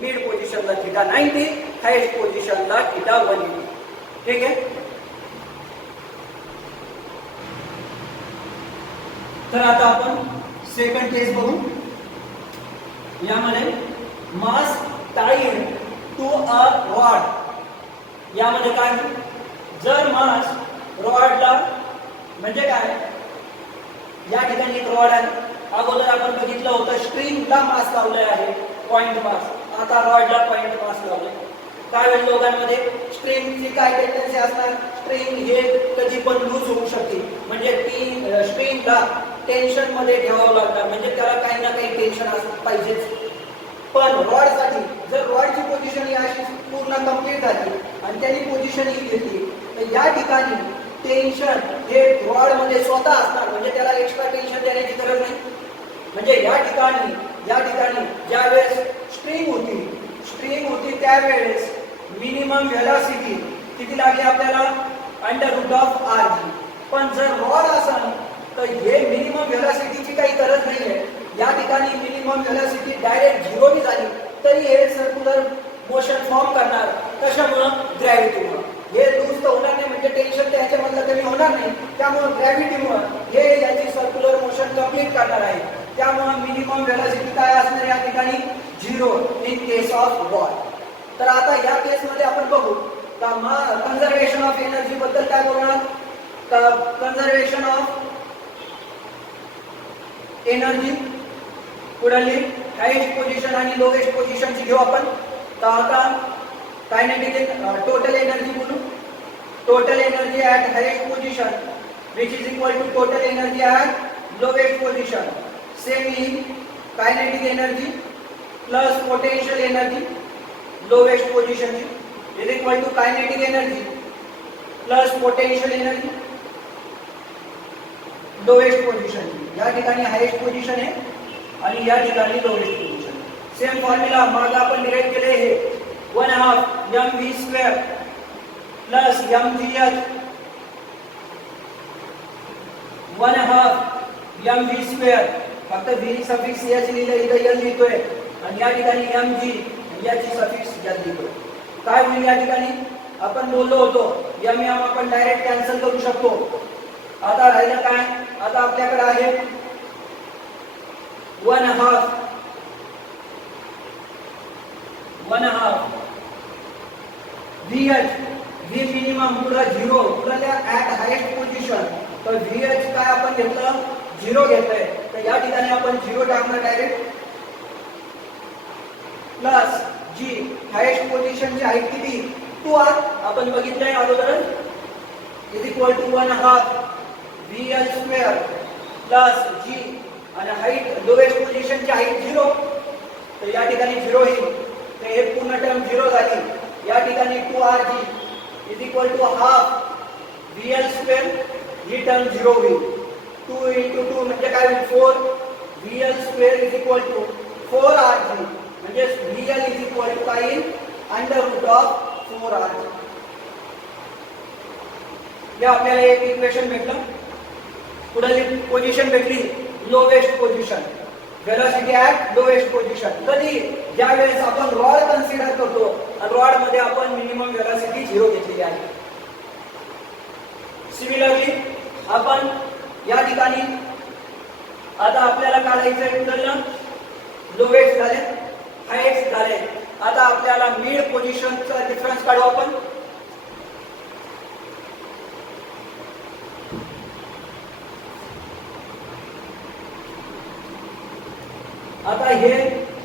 मिड पोझिशनला थीटा 90, हायेस्ट पोझिशनला थीटा 180. ठीक आहे. तर आता आपण सेकंड केस बघू. यामध्ये मास टाईड टू अ रॉड. यामध्ये काय जर मास रॉडला म्हणजे काय या ठिकाणी एक रॉड आहे. अगोदर आपण बघितलं होतं स्ट्रिंगला मास लावले आहे पॉइंट मास. आता रॉडला पॉइंट मास लावले. काय होईल दोघांमध्ये स्ट्रिंगची काय टेंडन्सी असणार स्ट्रिंग हे कधी पण लूज होऊ शकते म्हणजे ती स्ट्रिंगला टेन्शन मध्ये घ्यावं लागणार म्हणजे त्याला काही ना काही टेन्शन असलं पाहिजेच. पण रॉड साठी जर रॉडची पोझिशन ही अशी पूर्ण कंप्लीट झाली आणि त्यांनी पोझिशन ही घेतली तर या ठिकाणी टेन्शन हे रॉड मध्ये स्वतः असणार म्हणजे त्याला एक्स्ट्रा टेन्शन देण्याची गरज नाही. म्हणजे या ठिकाणी ज्यावेळेस स्ट्रिंग होती त्यावेळेस मिनिमम व्हेलॉसिटी किती लागली आपल्याला √rg. पण जर रॉड असेल तर हे मिनिमम व्हेलॉसिटीची काही गरज नाहीये. या ठिकाणी मिनिमम व्हेलॉसिटी डायरेक्ट 0 नी झाली तरी हे सर्क्युलर मोशन फॉर्म करणार. कशामुळे ग्रॅव्हिटीमुळे. हे लूज तर होणार नाही म्हणजे टेन्शन त्याच्यामधलं कमी होणार नाही. त्यामुळे ग्रॅव्हिटीमुळे हे याची सर्क्युलर मोशन कंप्लीट करणार आहे. त्यामुळे मिनिमम व्हेलॉसिटी काय असणार या ठिकाणी 0 इन केस ऑफ बॉल. तर आता या केस मध्ये आपण बघू कंझर्वेशन ऑफ एनर्जी बद्दल काय बोलणार. कंझर्वेशन ऑफ एनर्जी पुढे हायेस्ट पोझिशन आणि लोएस्ट पोझिशनची घेऊ आपण. तर आता कायनेटिक टोटल एनर्जी बोलू. Total energy at highest position which is equal to total energy at lowest position. Same in kinetic energy plus potential energy lowest पोझिशनची is equal to kinetic energy plus potential energy lowest position. या ठिकाणी highest position आहे आणि या ठिकाणी lowest position. Same formula मागे आपण derive केले हे 1/2 mv square plus mgh 1/2 mv square. फक्त v सफिक्स h लिहिलं इथं l लिहितोय आणि या ठिकाणी mg याची सफिक्स h लिहितोय. काय होईल या ठिकाणी आपण बोललो होतो m आपण डायरेक्ट कॅन्सल करू शकतो. आता राहिलं काय आता आपल्याकडे आहे 1/2 VH V मिनिमम पुढे 0 पुढे ॲट हायेस्ट पोझिशन. तर VH काय आपण घेतलं 0 घेतलंय तर या ठिकाणी आपण 0 टाकणार डायरेक्ट प्लस G हायेस्ट पोझिशनची हाईट किती 2r आपण बघितलंय अगोदर is equal to 1/2 VL square plus G आणि हाईट लोएस्ट पोझिशनची हाईट 0 तर या ठिकाणी 0 येईल. तर हे पूर्ण टर्म 0 झाली. या ठिकाणी 2rg is equal to half VL square ही टर्म 0 होईल. 2 × 2 म्हणजे काय होईल 4 VL square is equal to 4rg म्हणजे VL इज इक्वल टू काय येईल √4rg. या आपल्याला एक इक्वेशन भेटलं. पुढे पोझिशन भेटली lowest position, velocity at lowest position. कधी? ज्या वेळेस आपण रॉड कन्सिडर करतो आणि रॉड मध्ये आपण मिनिमम व्हेलॉसिटी 0 घेतलेली आहे. सिमिलरली आपण या ठिकाणी आता आपल्याला काढायचं उदाहरण लोवेस्ट झाले, हायेस्ट झाले. आता आपल्याला मिड पोझिशनचा डिफरन्स काढू आपण. आता हे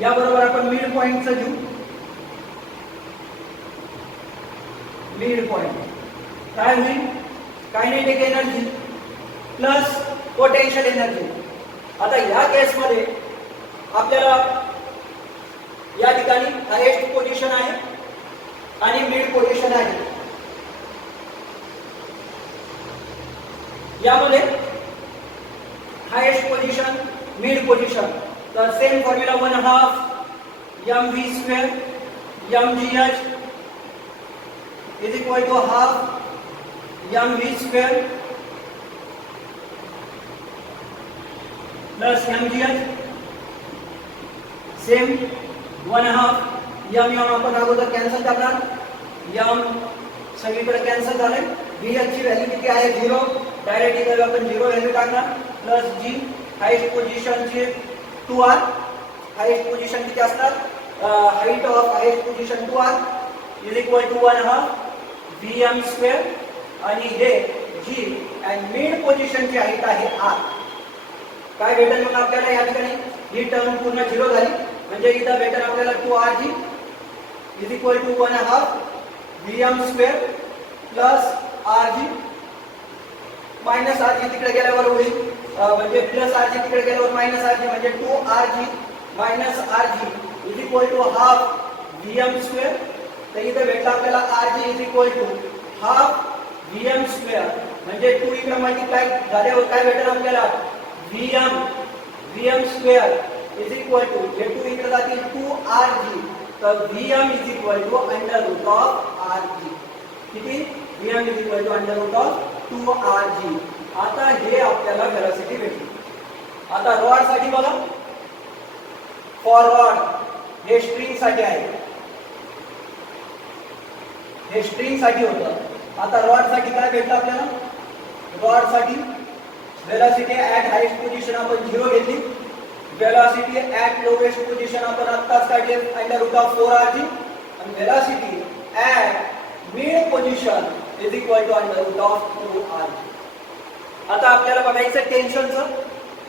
या बरोबर आपण मिड पॉइंटचं घेऊ. मिड पॉइंट काय होईल? Kinetic energy plus potential energy. आता या केस मध्ये आपल्याला या ठिकाणी हायेस्ट पोझिशन आहे आणि मिड पोझिशन आहे. यामध्ये हायेस्ट पोझिशन, मिड पोझिशन, तर same formula 1/2 mv square mgh is equal to 1/2 mv square plus mgh. Same 1/2 m आपण अगोदर कॅन्सल करणार. m सगळीकडे कॅन्सल झाले. vh ची व्हॅल्यू किती आहे? 0. डायरेक्ट इथे आपण 0 व्हॅल्यू टाकणार प्लस g हायेस्ट पोझिशनची 2r. हायेस्ट पोझिशन किती असणार? Height of highest position 2r is equal to 1/2 vm square आणि हे g आणि मिड पोझिशनची हाईट आहे r. काय भेटेल मग आपल्याला या ठिकाणी? ही टर्म पूर्ण 0 झाली म्हणजे इथं भेटेल आपल्याला 2rg is equal to 1/2 vm square plus rg minus rg तिकडे गेल्यावर होईल म्हणजे प्लस rg तिकडे गेल्यावर मायनस rg म्हणजे 2rg minus rg is equal to 1/2 vm square. तर इथे भेटला आपल्याला rg is equal to 1/2 vm square म्हणजे 2 इकडे मल्टिप्लाय झाल्यावर काय भेटेल आपल्याला? vm square is equal to हे 2 इकडे जातील 2rg. तर vm is equal to under root of rg. किती? vm is equal to under root of 2rg. आता हे आपल्याला व्हेलॉसिटी भेटली. आता रॉड साठी बघा. फॉर रॉड हे स्ट्रिंग साठी आहे, हे स्ट्रिंग साठी होतं. आता रॉड साठी काय भेटलं आपल्याला? रॉड साठी व्हेलॉसिटी ऍट हायेस्ट पोझिशन आपण 0 घेतली. व्हेलॉसिटी ऍट लोवेस्ट पोझिशन आपण आत्ताच काढली अंडर रूट ऑफ 4rg आणि velocity at mid position is equal to under root of 2rg. आता आपल्याला बघायचं टेन्शनचं.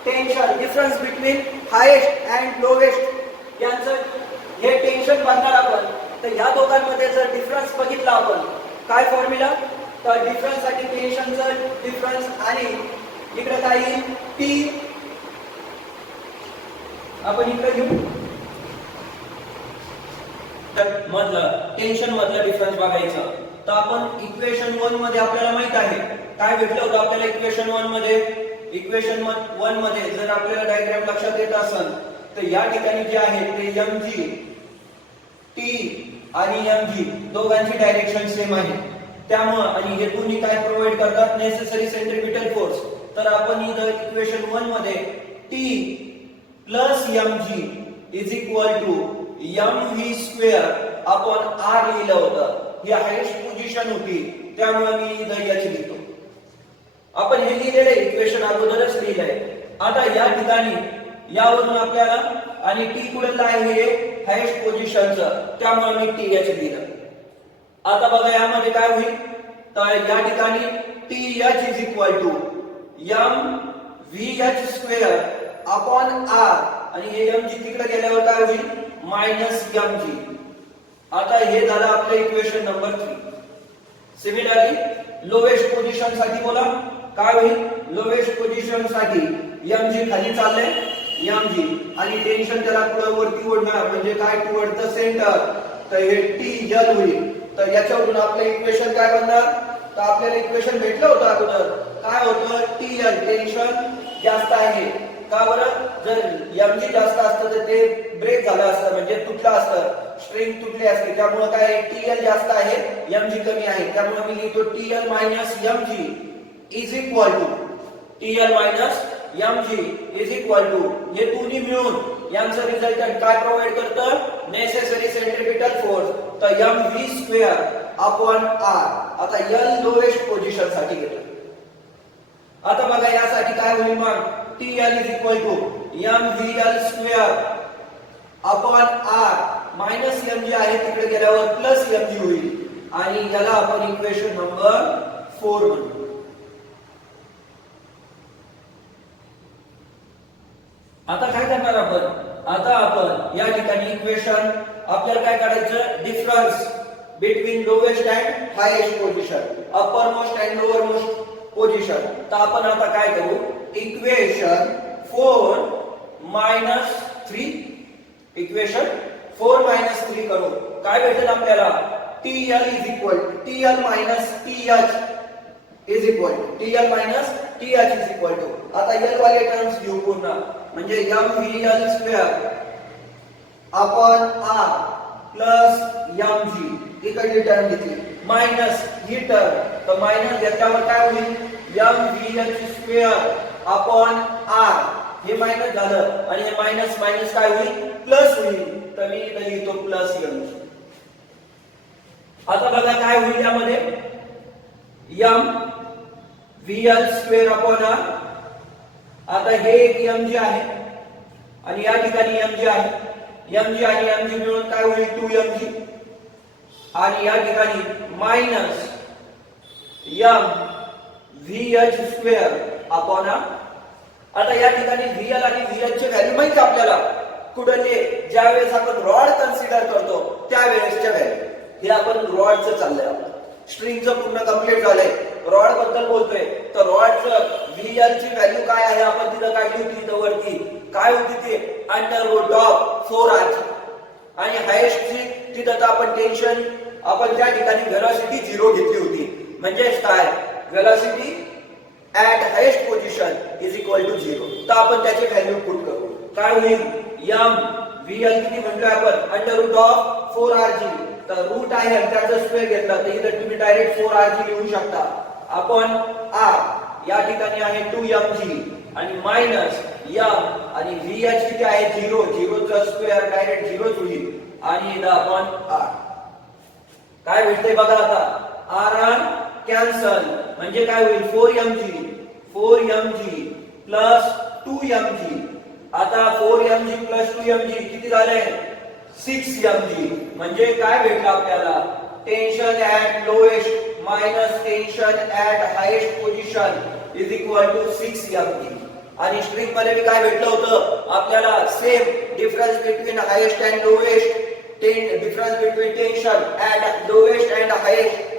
Tension difference between highest and lowest यांचं हे टेन्शन बघणार आपण. तर या दोघांमध्ये जर डिफरन्स बघितला आपण काय फॉर्म्युला? तर डिफरन्स साठी टेन्शनचं डिफरन्स आणि इकडे काय येईल? टी. आपण इकडे घेऊ मधलं टेन्शन मधलं डिफरन्स बघायचं. तर आपण इक्वेशन 1 मध्ये आपल्याला माहित आहे काय भेटलं होतं आपल्याला इक्वेशन 1 मध्ये. इक्वेशन 1 मध्ये जर आपल्याला डायग्राम लक्षात येत असेल तर या ठिकाणी जे आहे ते mg t आणि mg दोघांची डायरेक्शन सेम आहे. त्यामुळे आणि हे दोन्ही काय प्रोव्हाइड करतात? Necessary centripetal force. तर आपण इथं इक्वेशन 1 मध्ये t plus mg is equal to mv square upon r लिहिलं होतं. ही हायेस्ट पोझिशन होती त्यामुळे मी इथं याची लिहितो. आपण हे लिहिलेलं इक्वेशन अगोदरच लिहिलंय. आता या ठिकाणी यावरून आपल्याला आणि टी कुठलं आहे हे हायेस्ट पोझिशनचं त्यामुळे मी टी याची लिहिलं. आता बघा यामध्ये काय होईल? तर या ठिकाणी th is equal to mvh square upon r आणि हे mg तिकडे गेल्यावर काय होईल? Minus mg. आता हे झालं आपलं equation number 3. Similarly lowest position साठी बोला काय होईल? लोवेस्ट पोझिशन साठी mg खाली चाललंय mg आणि टेन्शन त्याला पुढे वरती ओढणार म्हणजे काय? Toward the centre. तर हे tl होईल. तर याच्यावरून आपलं इक्वेशन काय बनणार? तर आपल्याला इक्वेशन भेटलं होतं अगोदर काय होतं? tl टेन्शन जास्त आहे. का बरं? जर mg जास्त असतं तर ते ब्रेक झालं असतं म्हणजे तुटलं असतं, स्ट्रिंग तुटली असते. त्यामुळे काय? tl जास्त आहे mg कमी आहे. त्यामुळे मी लिहितो tl minus mg is equal to tl minus mg is equal to हे दोन्ही मिळून यांचं रिझल्टंट काय प्रोव्हाइड करतं नेसेसरी सेंट्रिपिटल फोर्स तर mv स्क्वेअर अपॉन r आता l लोएस्ट पोझिशन साठी घेतलं आता बघा यासाठी काय होईल मग TL is equal to mvl square upon r minus mg आहे तिकडे गेल्यावर प्लस mg होईल आणि याला आपण इक्वेशन नंबर 4 म्हणू आता काय करणार आपण या ठिकाणी इक्वेशन आपल्याला काय काढायचं difference between lowest and highest position upper most and lower most position तर आपण आता काय करू इक्वेशन 4 3 इक्वेशन 4 3 करू काय भेटेल आपल्याला TL is equal TL minus TH is equal TL minus TH is equal to आता L वाले टर्म्स घेऊ पूर्ण म्हणजे mvl square upon r plus mg इकडली टर्म घेतली मायनस ही टर्म तर मायनस घेतल्यावर काय होईल mvh स्क्वेअर अपॉन r हे मायनस झालं आणि हे मायनस मायनस काय होईल प्लस होईल तर मी इथे लिहितो प्लस mg आता बघा काय होईल यामध्ये m vl square upon r आता हे एक mg आहे आणि या ठिकाणी mg आहे mg आणि mg मिळून काय होईल 2mg आणि या ठिकाणी minus m vh square upon r आता या ठिकाणी vl आणि vh चे व्हॅल्यू माहिती आपल्याला कुठे ते ज्या वेळेस आपण रॉड कन्सिडर करतो त्यावेळेसच्या व्हॅल्यू हे आपण रॉडचं चाललंय आपलं स्ट्रिंगचं पूर्ण कंप्लीट झालंय रॉड बद्दल बोलतोय तर रॉडचं VL ची व्हॅल्यू काय आहे आपण तिथं काढली होती इथं वरती काय होती ती अंडर रूट ऑफ 4r आणि हायेस्ट ची तिथं तर आपण टेन्शन आपण त्या ठिकाणी व्हेलॉसिटी 0 घेतली होती म्हणजे काय velocity at highest position is equal to 0 तर आपण त्याची व्हॅल्यू पुट करू काय होईल m VL किती म्हटलं आपण अंडर रूट ऑफ 4rg तर रूट आहे आणि त्याचा स्क्वेअर घेतला तर इथे तुम्ही डायरेक्ट 4rg लिहू शकता आपण r या ठिकाणी आहे 2mg आणि मायनस m आणि vh किती आहे 0 0 चा स्क्वेअर डायरेक्ट 0 होईल आणि इथे आपण r काय भेटते बघा आता r कॅन्सल म्हणजे काय होईल 4mg प्लस 2mg आता 4mg प्लस 2mg किती झाले 6mg म्हणजे काय भेटलं आपल्याला tension at lowest minus tension at highest position is equal to 6mg आणि स्ट्रिंग मध्ये काय भेटलं होतं आपल्याला same difference between highest and lowest difference between tension at lowest and highest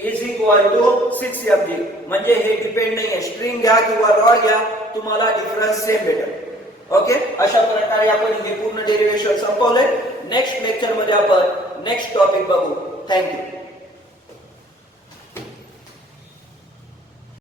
is equal to 6mg म्हणजे हे डिपेंड नाहीये string घ्या किंवा रॉड घ्या तुम्हाला डिफरन्स सेम भेटेल ओके अशा प्रकारे आपण हे पूर्ण डेरिव्हेशन संपवले नेक्स्ट लेक्चर मध्ये आपण नेक्स्ट टॉपिक बघू थँक्यू